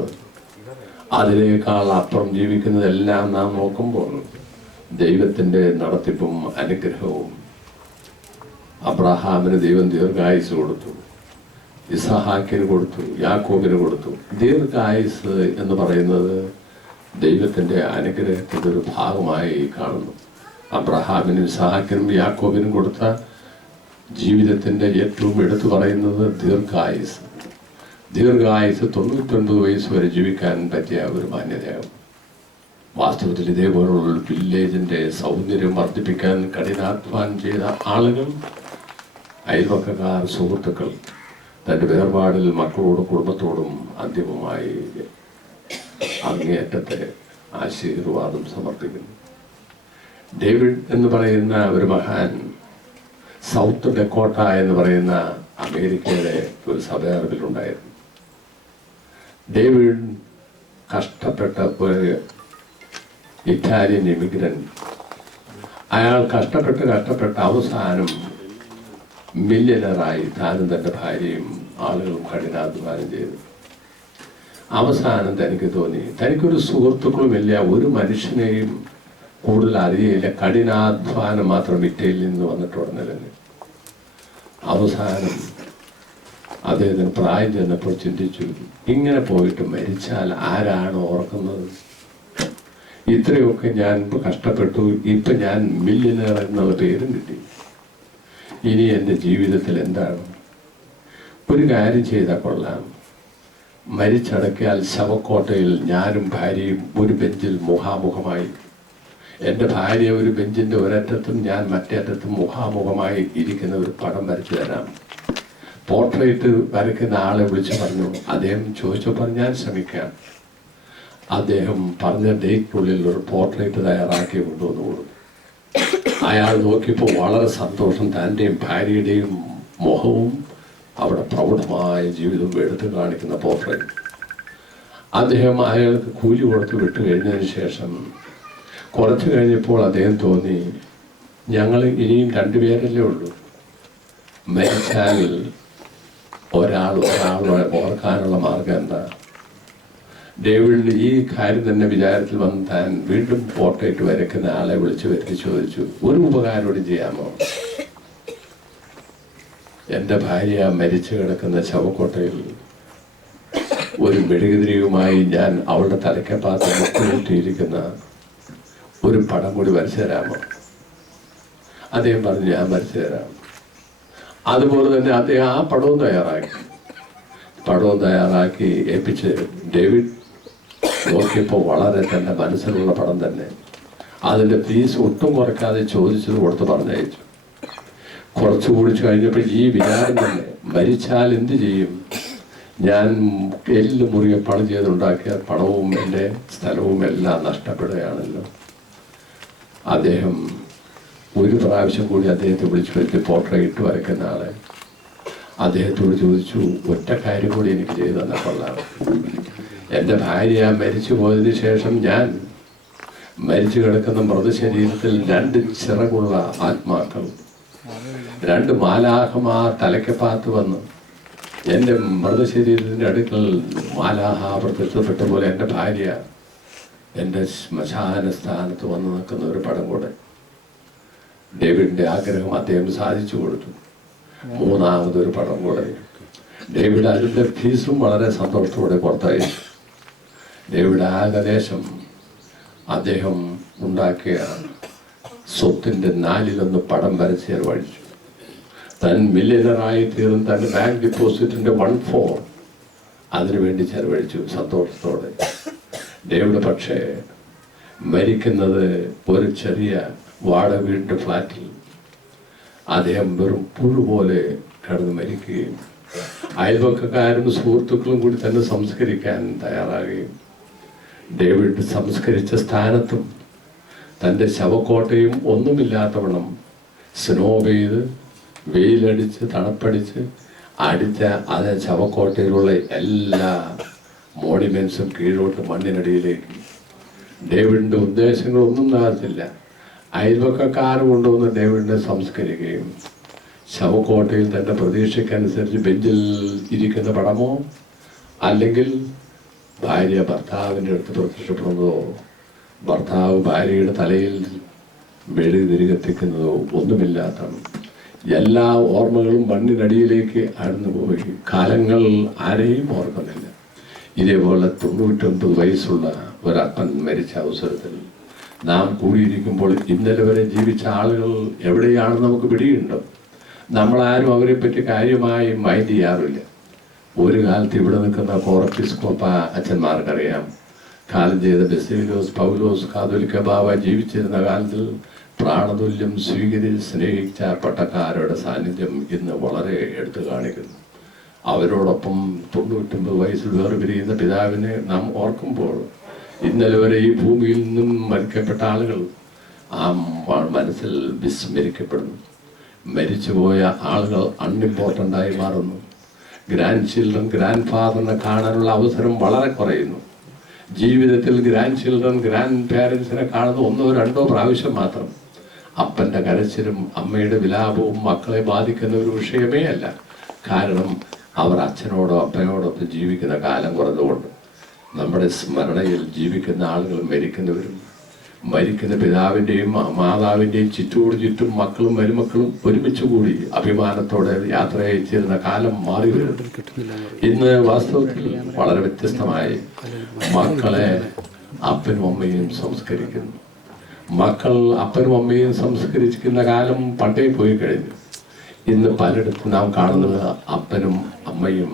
അതിനേക്കാൾ അപ്പുറം ജീവിക്കുന്നതെല്ലാം നാം നോക്കുമ്പോൾ ദൈവത്തിൻ്റെ നടത്തിപ്പും അനുഗ്രഹവും. അബ്രഹാമിന് ദൈവം ദീർഘായുസ് കൊടുത്തു, ഇസഹാക്കിന് കൊടുത്തു, യാക്കോബിന് കൊടുത്തു. ദീർഘായുസ് എന്ന് പറയുന്നത് ദൈവത്തിൻ്റെ അനുഗ്രഹത്തിൻ്റെ ഒരു ഭാഗമായി കാണുന്നു. അബ്രഹാമിനും ഇസഹാക്കിനും യാക്കോബിനും കൊടുത്ത ജീവിതത്തിൻ്റെ ഏറ്റവും എടുത്തു പറയുന്നത് ദീർഘായുസ്. 99 വയസ്സ് വരെ ജീവിക്കാൻ പറ്റിയ ഒരു മാന്യതയാകും. വാസ്തവത്തിൽ ഇതേപോലുള്ള വില്ലേജിൻ്റെ സൗന്ദര്യം വർദ്ധിപ്പിക്കാൻ കഠിനാധ്വാനം ചെയ്ത ആളുകൾ, അയൽവക്കക്കാർ, സുഹൃത്തുക്കൾ തൻ്റെ വേർപാടിൽ മക്കളോടും കുടുംബത്തോടും അന്തിമമായി അങ്ങേയറ്റത്തെ ആശീർവാദം സമർപ്പിക്കുന്നു. ഡേവിഡ് എന്ന് പറയുന്ന ഒരു മഹാൻ സൗത്ത് ഡെക്കോട്ട എന്ന് പറയുന്ന അമേരിക്കയുടെ ഒരു സഭയറിവിലുണ്ടായിരുന്നു. ഡേവിഡ് കഷ്ടപ്പെട്ട ഒരു ഇറ്റാലിയൻ ഇമിഗ്രൻ്റ്. അയാൾ കഷ്ടപ്പെട്ട് അവസാനം മില്യനറായി. താനും തൻ്റെ ഭാര്യയും ആളുകളും കഠിനാധ്വാനം ചെയ്തു. അവസാനം തനിക്ക് തോന്നി തനിക്കൊരു സുഹൃത്തുക്കളുമില്ല, ഒരു മനുഷ്യനെയും കൂടുതൽ അറിയില്ല, കഠിനാധ്വാനം മാത്രം ഇറ്റലിയിൽ നിന്ന് വന്നിട്ടുണ്ടെന്ന്. അവസാനം അദ്ദേഹത്തിന് പ്രായം ചെന്നപ്പോൾ ചിന്തിച്ചു, ഇങ്ങനെ പോയിട്ട് മരിച്ചാൽ ആരാണ് ഓർക്കുന്നത്? ഇത്രയൊക്കെ ഞാൻ കഷ്ടപ്പെട്ടു, ഇപ്പം ഞാൻ മില്യനർ എന്നുള്ള പേരും കിട്ടി, ഇനി എൻ്റെ ജീവിതത്തിൽ എന്താണ്? ഒരു കാര്യം ചെയ്താൽ കൊള്ളാം. മരിച്ചടക്കിയാൽ ശവക്കോട്ടയിൽ ഞാനും ഭാര്യയും ഒരു ബെഞ്ചിൽ മുഖാമുഖമായി, എൻ്റെ ഭാര്യ ഒരു ബെഞ്ചിൻ്റെ ഒരറ്റത്തും ഞാൻ മറ്റേ അറ്റത്തും മുഖാമുഖമായി ഇരിക്കുന്ന ഒരു പടം വരച്ചു തരാം. പോർട്രേറ്റ് വരയ്ക്കുന്ന ആളെ വിളിച്ചു പറഞ്ഞു. അദ്ദേഹം ചോദിച്ചപ്പോൾ ഞാൻ ശ്രമിക്കാം. അദ്ദേഹം പറഞ്ഞ ഡേറ്റിനുള്ളിൽ ഒരു പോർട്രേറ്റ് തയ്യാറാക്കി കൊണ്ടുവന്നു കൊടുത്തു. അയാൾ നോക്കിയപ്പോൾ വളരെ സന്തോഷം. തൻ്റെയും ഭാര്യയുടെയും മുഖവും അവിടെ പ്രൗഢമായ ജീവിതവും എടുത്തു കാണിക്കുന്ന പോർട്രേറ്റ്. അദ്ദേഹം അയാൾക്ക് കൂലി കൊടുത്ത് വിട്ടു കഴിഞ്ഞതിന് ശേഷം കുറച്ച് കഴിഞ്ഞപ്പോൾ അദ്ദേഹം തോന്നി, ഞങ്ങൾ ഇനിയും 2 പേരല്ലേ ഉള്ളൂ, മരിച്ചാൽ ഒരാൾ ഓർക്കാനുള്ള മാർഗം എന്താ? ഡേവിഡിന് ഈ കാര്യം തന്നെ വിചാരത്തിൽ വന്ന് താൻ വീണ്ടും പോർട്രേറ്റ് വരയ്ക്കുന്ന ആളെ വിളിച്ചു വരുത്തി ചോദിച്ചു, ഒരു ഉപകാരം ചെയ്യാമോ? എൻ്റെ ഭാര്യ മരിച്ചു കിടക്കുന്ന ശവക്കോട്ടയിൽ ഒരു മെഴുകുതിരിയുമായി ഞാൻ അവളുടെ തലയ്ക്കപ്പാത്ത് മുട്ടിയിരിക്കുന്ന ഒരു പടം കൂടി വരച്ചു തരാമോ? അദ്ദേഹം പറഞ്ഞു, ഞാൻ വരച്ചു തരാം. അതുപോലെ തന്നെ അദ്ദേഹം ആ പടവും തയ്യാറാക്കി. പടവും തയ്യാറാക്കി ഏൽപ്പിച്ച് ഡേവിഡ് നോക്കിയപ്പോൾ വളരെ തൻ്റെ മനസ്സിലുള്ള പടം തന്നെ. അതിൻ്റെ ഫീസ് ഒട്ടും കുറയ്ക്കാതെ ചോദിച്ചത് കൊടുത്ത് പറഞ്ഞയച്ചു. കുറച്ച് കൂടിച്ച് കഴിഞ്ഞപ്പോൾ ഈ വിചാരം തന്നെ, മരിച്ചാൽ എന്ത് ചെയ്യും? ഞാൻ എല്ല് മുറിയെ പണം ചെയ്തുണ്ടാക്കിയ പണവും എൻ്റെ സ്ഥലവും എല്ലാം നഷ്ടപ്പെടുകയാണല്ലോ. അദ്ദേഹം ഒരു പ്രാവശ്യം കൂടി അദ്ദേഹത്തെ വിളിച്ചു വരുത്തി പോർട്രേറ്റ് വരയ്ക്കുന്ന ആളെ അദ്ദേഹത്തോട് ചോദിച്ചു, ഒറ്റ കാര്യം കൂടി എനിക്ക് ചെയ്തു തന്നെ കൊള്ളാം. എൻ്റെ ഭാര്യ മരിച്ചു പോയതിന് ശേഷം ഞാൻ മരിച്ചു കിടക്കുന്ന മൃതശരീരത്തിൽ 2 ചിറകുള്ള ആത്മാക്കൾ, 2 മാലാഹമാർ തലയ്ക്കപ്പാത്ത് വന്ന് എൻ്റെ മൃതശരീരത്തിൻ്റെ അടുക്കൽ മാലാഹ പ്രത്യക്ഷപ്പെട്ട പോലെ എൻ്റെ ഭാര്യ എൻ്റെ ശ്മശാന സ്ഥാനത്ത് വന്ന് നിൽക്കുന്ന ഒരു പടം കൂടെ. ഡേവിഡിൻ്റെ ആഗ്രഹം അദ്ദേഹം സാധിച്ചു കൊടുത്തു. 3ാമതൊരു പടം കൂടെ. ഡേവിഡ് അതിൻ്റെ ഫീസും വളരെ സന്തോഷത്തോടെ പുറത്തയച്ചു. ഡേവിഡ് ഏകദേശം അദ്ദേഹം ഉണ്ടാക്കിയ സ്വത്തിൻ്റെ 4/1 പടം വരച്ച് ചെലവഴിച്ചു. താൻ മില്യനറായി തീർന്ന് തൻ്റെ ബാങ്ക് ഡിപ്പോസിറ്റിൻ്റെ 1/4 അതിനുവേണ്ടി ചെലവഴിച്ചു സന്തോഷത്തോടെ. ഡേവിഡ് പക്ഷേ മരിക്കുന്നത് ഒരു ചെറിയ വാടക വീടിൻ്റെ ഫ്ലാറ്റിൽ അദ്ദേഹം വെറും പുഴു പോലെ കിടന്ന് മരിക്കുകയും അയൽപക്കക്കാരും സുഹൃത്തുക്കളും കൂടി തന്നെ സംസ്കരിക്കാൻ തയ്യാറാകുകയും ഡേവിഡ് സംസ്കരിച്ച സ്ഥാനത്തും തൻ്റെ ശവക്കോട്ടയും ഒന്നുമില്ലാത്തവണ്ണം സ്നോ പെയ്ത് വെയിലടിച്ച് തണുപ്പടിച്ച് അടിച്ച അതേ ശവക്കോട്ടയിലുള്ള എല്ലാ മോണിമെൻസും കീഴോട്ട് മണ്ണിനടിയിലേക്ക്. ഡേവിഡിൻ്റെ ഉദ്ദേശങ്ങളൊന്നും നടത്തില്ല. അയൽവക്കക്കാർ കൊണ്ടുവന്ന് ഡേവിഡിനെ സംസ്കരിക്കുകയും ശവക്കോട്ടയിൽ തൻ്റെ പ്രതീക്ഷയ്ക്കനുസരിച്ച് ബെഞ്ചിൽ ഇരിക്കുന്ന പടമോ അല്ലെങ്കിൽ ഭാര്യ ഭർത്താവിൻ്റെ അടുത്ത് പ്രത്യക്ഷപ്പെടുന്നതോ ഭർത്താവ് ഭാര്യയുടെ തലയിൽ വെടി തിരികെത്തിക്കുന്നതോ ഒന്നുമില്ലാത്ത എല്ലാ ഓർമ്മകളും മണ്ണിനടിയിലേക്ക് ആഴ്ന്നു പോയി. കാലങ്ങൾ ആരെയും ഓർക്കുന്നില്ല. ഇതേപോലെ 99 വയസ്സുള്ള ഒരപ്പൻ മരിച്ച അവസരത്തിൽ നാം കൂടിയിരിക്കുമ്പോൾ ഇന്നലെ വരെ ജീവിച്ച ആളുകൾ എവിടെയാണെന്ന് നമുക്ക് പിടിയുണ്ടോ? നമ്മളാരും അവരെപ്പറ്റി കാര്യമായി മൈൻഡ് ചെയ്യാറില്ല. ഒരു കാലത്ത് ഇവിടെ നിൽക്കുന്ന കോറപ്പിസ്കോപ്പ അച്ഛന്മാർക്കറിയാം. കാലം ചെയ്ത ബെസേലിയോസ് പൗലോസ് കാതോലിക്ക ബാവ ജീവിച്ചിരുന്ന കാലത്തിൽ പ്രാണതുല്യം സ്വീകരിച്ച് സ്നേഹിച്ച പട്ടക്കാരുടെ സാന്നിധ്യം ഇന്ന് വളരെ എടുത്തു കാണിക്കുന്നു. അവരോടൊപ്പം 99 വയസ്സിൽ വേർപിരിയുന്ന പിതാവിനെ നാം ഓർക്കുമ്പോൾ ഇന്നലെ വരെ ഈ ഭൂമിയിൽ നിന്നും മരിക്കപ്പെട്ട ആളുകൾ ആ മനസ്സിൽ വിസ്മരിക്കപ്പെടുന്നു. മരിച്ചുപോയ ആളുകൾ അൺഇമ്പോർട്ടൻ്റായി മാറുന്നു. ഗ്രാൻഡ് ചിൽഡ്രൻ ഗ്രാൻഡ് ഫാദറിനെ കാണാനുള്ള അവസരം വളരെ കുറയുന്നു. ജീവിതത്തിൽ ഗ്രാൻഡ് ചിൽഡ്രൻ ഗ്രാൻഡ് പാരൻസിനെ കാണുന്നത് 1 or 2 പ്രാവശ്യം മാത്രം. അപ്പൻ്റെ കരച്ചിലും അമ്മയുടെ വിലാപവും മക്കളെ ബാധിക്കുന്ന ഒരു വിഷയമേ അല്ല. കാരണം അവർ അച്ഛനോടോ അപ്പനോടൊപ്പം ജീവിക്കുന്ന കാലം കുറഞ്ഞുകൊണ്ട്. നമ്മുടെ സ്മരണയിൽ ജീവിക്കുന്ന ആളുകൾ മരിക്കുന്നവരും മരിക്കുന്ന പിതാവിൻ്റെയും മാതാവിൻ്റെയും ചുറ്റും മക്കളും മരുമക്കളും ഒരുമിച്ച് കൂടി അഭിമാനത്തോടെ യാത്ര അയച്ചിരുന്ന കാലം മാറി വരുന്നു. ഇന്ന് വാസ്തവത്തിൽ വളരെ വ്യത്യസ്തമായി മക്കളെ അപ്പനും അമ്മയും സംസ്കരിക്കുന്നു. മക്കൾ അപ്പനും അമ്മയും സംസ്കരിക്കുന്ന കാലം പണ്ടേ പോയി കഴിഞ്ഞു. ഇന്ന് പലയിടത്തും നാം കാണുന്നത് അപ്പനും അമ്മയും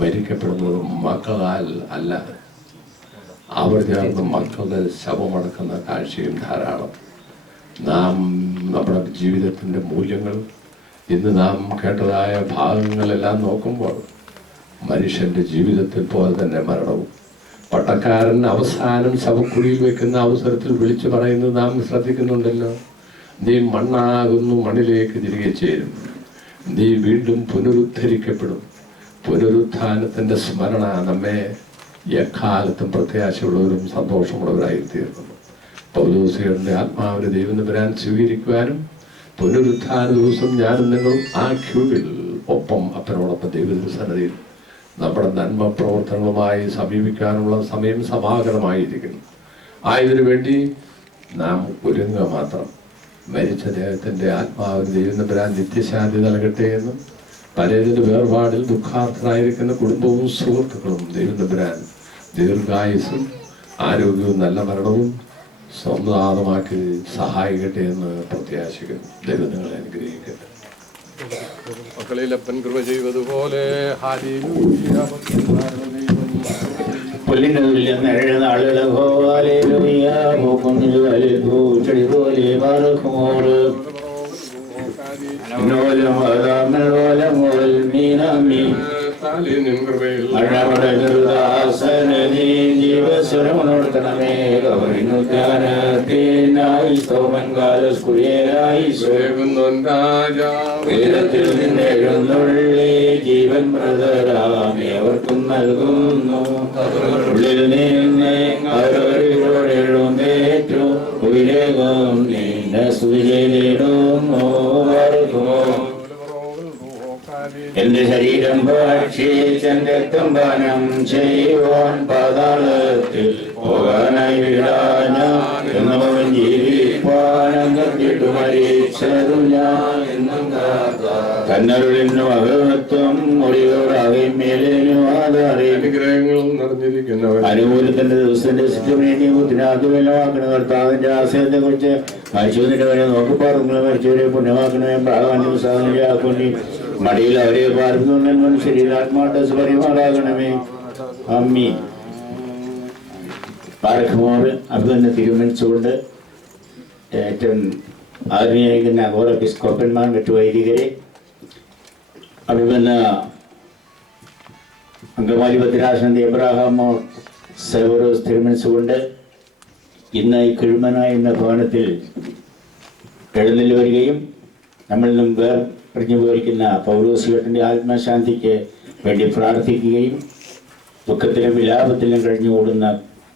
മരിക്കപ്പെടുന്നതും മക്കളാൽ അല്ല, അവർ ചേർന്ന് മക്കളുടെ ശവമടക്കുന്ന കാഴ്ചയും ധാരാളം. നാം നമ്മുടെ ജീവിതത്തിൻ്റെ മൂല്യങ്ങൾ ഇന്ന് നാം കേട്ടതായ ഭാഗങ്ങളെല്ലാം നോക്കുമ്പോൾ മനുഷ്യൻ്റെ ജീവിതത്തിൽ പോലെ തന്നെ മരണവും. പട്ടക്കാരൻ അവസാനം ശവക്കുഴിയിൽ വെക്കുന്ന അവസരത്തിൽ വിളിച്ചു പറയുന്നത് നാം ശ്രദ്ധിക്കുന്നുണ്ടല്ലോ. നീ മണ്ണാകുന്നു, മണ്ണിലേക്ക് തിരികെ ചേരും, നീ വീണ്ടും പുനരുദ്ധരിക്കപ്പെടും. പുനരുത്ഥാനത്തിൻ്റെ സ്മരണ നമ്മെ എക്കാലത്തും പ്രത്യാശയുള്ളവരും സന്തോഷമുള്ളവരായി തീർക്കുന്നു. പൗലോസിയുടെ ആത്മാവിനെ ദൈവം തമ്പുരാൻ സ്വീകരിക്കുവാനും പുനരുത്ഥാന ദിവസം ഞാനും നിങ്ങളും ആ ക്യൂവിൽ ഒപ്പം അപ്പനോടൊപ്പം ദൈവത്തിൻ്റെ സന്നദ്ധിയിൽ നമ്മുടെ നന്മ പ്രവർത്തനങ്ങളുമായി സമീപിക്കാനുള്ള സമയം സമാഗതമായിരിക്കുന്നു. ആയതിനു വേണ്ടി നാം ഒരുങ്ങുക മാത്രം. മരിച്ച ദേഹത്തിൻ്റെ ആത്മാവിന് ദൈവം തമ്പുരാൻ നിത്യശാന്തി നൽകട്ടെ എന്നും പലതിൻ്റെ വേർപാടിൽ ദുഃഖാർത്ഥരായിരിക്കുന്ന കുടുംബവും സുഹൃത്തുക്കളും ദൈവം തമ്പുരാൻ ദീർഘായുസ്സും ആരോഗ്യവും നല്ല മരണവും സ്വന്തമാക്കി സഹായിക്കട്ടെ എന്ന് പ്രത്യാശിക്കുന്നു. ദൈവം നിങ്ങളെ അനുഗ്രഹിക്കട്ടെ. മക്കളിലപ്പൻ കൃപ ചെയ്തതുപോലെ ഹാലേലൂയ. പുല്ലിന്റെ തുല്യം നിഴൽ നാളുകളെ ഹോവാലേലൂയ. പൂക്കുന്നിൽ വലിൽ പൂച്ചെടി പോലെ മറക്കുമോറ് നോലം വതാമൽ വലം മുതൽ മീനാമി ജീവസ്വരമുണർത്തണമേ ഗൗരിനുദ്യാനത്തിനായി സൗമൻകാലസ്കുരിയായി വേദത്തിൽ നിന്നെഴുന്നുള്ളി ജീവൻ മൃതരാമി അവർക്കും നൽകുന്നു. ഉള്ളിൽ നിന്നെ അവരോടെഴുന്നേറ്റു ഉയരകം നിന്നെ സ്തുതിയിടുന്നു. എന്റെ ശരീരം ഭക്ഷിച്ചെന്റെ രക്തം പാനം ചെയ്യുവാൻ പാതാളത്തിൽ പോകാനായി വിടാന എന്നവൻ ജീവിപ്പാനങ്ങിട്ടു മരിച്ചതു ഞാൻ എന്നും കന്നരുളിനു അകത്വം മുറിയോടാകെയും മേലിനും ആധാരം അനുഗ്രഹങ്ങൾ നിറഞ്ഞിരിക്കുന്നവൻ അനുകൂലത്തിന്റെ ദിവസത്തിന്റെ സിദ്ധമേനിയാക്കണ കർത്താവിന്റെ ആശയത്തെ കുറിച്ച് മരിച്ചതിന്റെ വരെ നോക്കിപ്പാർക്കുന്നു. മരിച്ചവരെ പുണ്യമാക്കണമേ പ്രാധാന്യം സാധനയാക്കൊണ്ടി മടിയിൽ അവരെ പാർപ്പിക്കുന്ന ശരീരാത്മാട്ട പരിമാറാകണമേ. അമ്മി പാരഖമോട് അത് തന്നെ തീരുമാനിച്ചുകൊണ്ട് ഏറ്റവും ആധുനികരിക്കുന്ന അഘോര എപ്പിസ്കോപ്പന്മാർ മറ്റു വൈദികരെ അഭിമന്യ അങ്കമാലി ഭദ്രാസനത്തെ എബ്രാഹാമോ സെവറോസ് തീരുമാനിച്ചുകൊണ്ട് ഇന്ന് ഈ കിഴുമന എന്ന ഭവനത്തിൽ എഴുന്നള്ളി വരികയും നമ്മളിൽ നിന്നും വേർപിരിഞ്ഞു പോയിരിക്കുന്ന പൗലോസിയോട്ടിൻ്റെ ആത്മശാന്തിക്ക് വേണ്ടി പ്രാർത്ഥിക്കുകയും ദുഃഖത്തിലും വിലാപത്തിലും കഴിഞ്ഞുകൂടുന്ന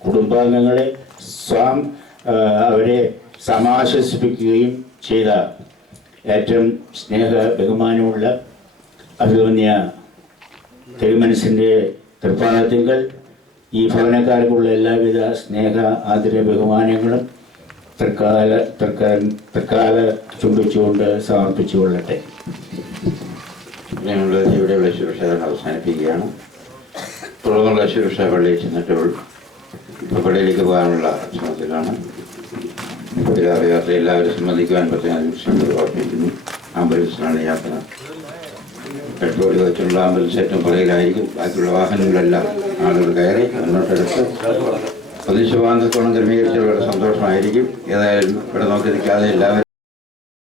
കുടുംബാംഗങ്ങളെ അവരെ സമാശ്വസിപ്പിക്കുകയും ചെയ്ത ഏറ്റവും സ്നേഹ ബഹുമാനമുള്ള അഭിമന്യ തിരുമനസിൻ്റെ തൃപ്പാദത്തിങ്കൽ ഈ ഭവനക്കാർക്കുള്ള എല്ലാവിധ സ്നേഹ ആദര ബഹുമാനങ്ങളും തൽക്കാല ചുംബിച്ചുകൊണ്ട് സമർപ്പിച്ചുകൊള്ളട്ടെ. ഞങ്ങൾ ഇവിടെയുള്ള ശുശ്രൂഷ അവസാനിപ്പിക്കുകയാണ്. തുടർന്നുള്ള ശുശ്രൂഷ പള്ളിയിൽ ചെന്നിട്ട് പള്ളിയിലേക്ക് പോകാനുള്ള ശ്രമത്തിലാണ്. യാത്ര എല്ലാവരും സംബന്ധിക്കുവാൻ പ്രത്യേക നിമിഷങ്ങൾ ഓർമ്മിക്കുന്നു. ആംബുലൻസിനാണ് യാത്ര. പെട്രോൾ വെച്ചുള്ള ആംബുലൻസ് ഏറ്റവും പുറകിലായിരിക്കും. ബാക്കിയുള്ള വാഹനങ്ങളെല്ലാം ആളുകൾ കയറി മുന്നോട്ടെടുത്ത് പൊതുശുഭാന്തത്തോളം ക്രമീകരിച്ച് വളരെ സന്തോഷമായിരിക്കും. ഏതായാലും ഇവിടെ നോക്കി നിൽക്കാതെ എല്ലാവരും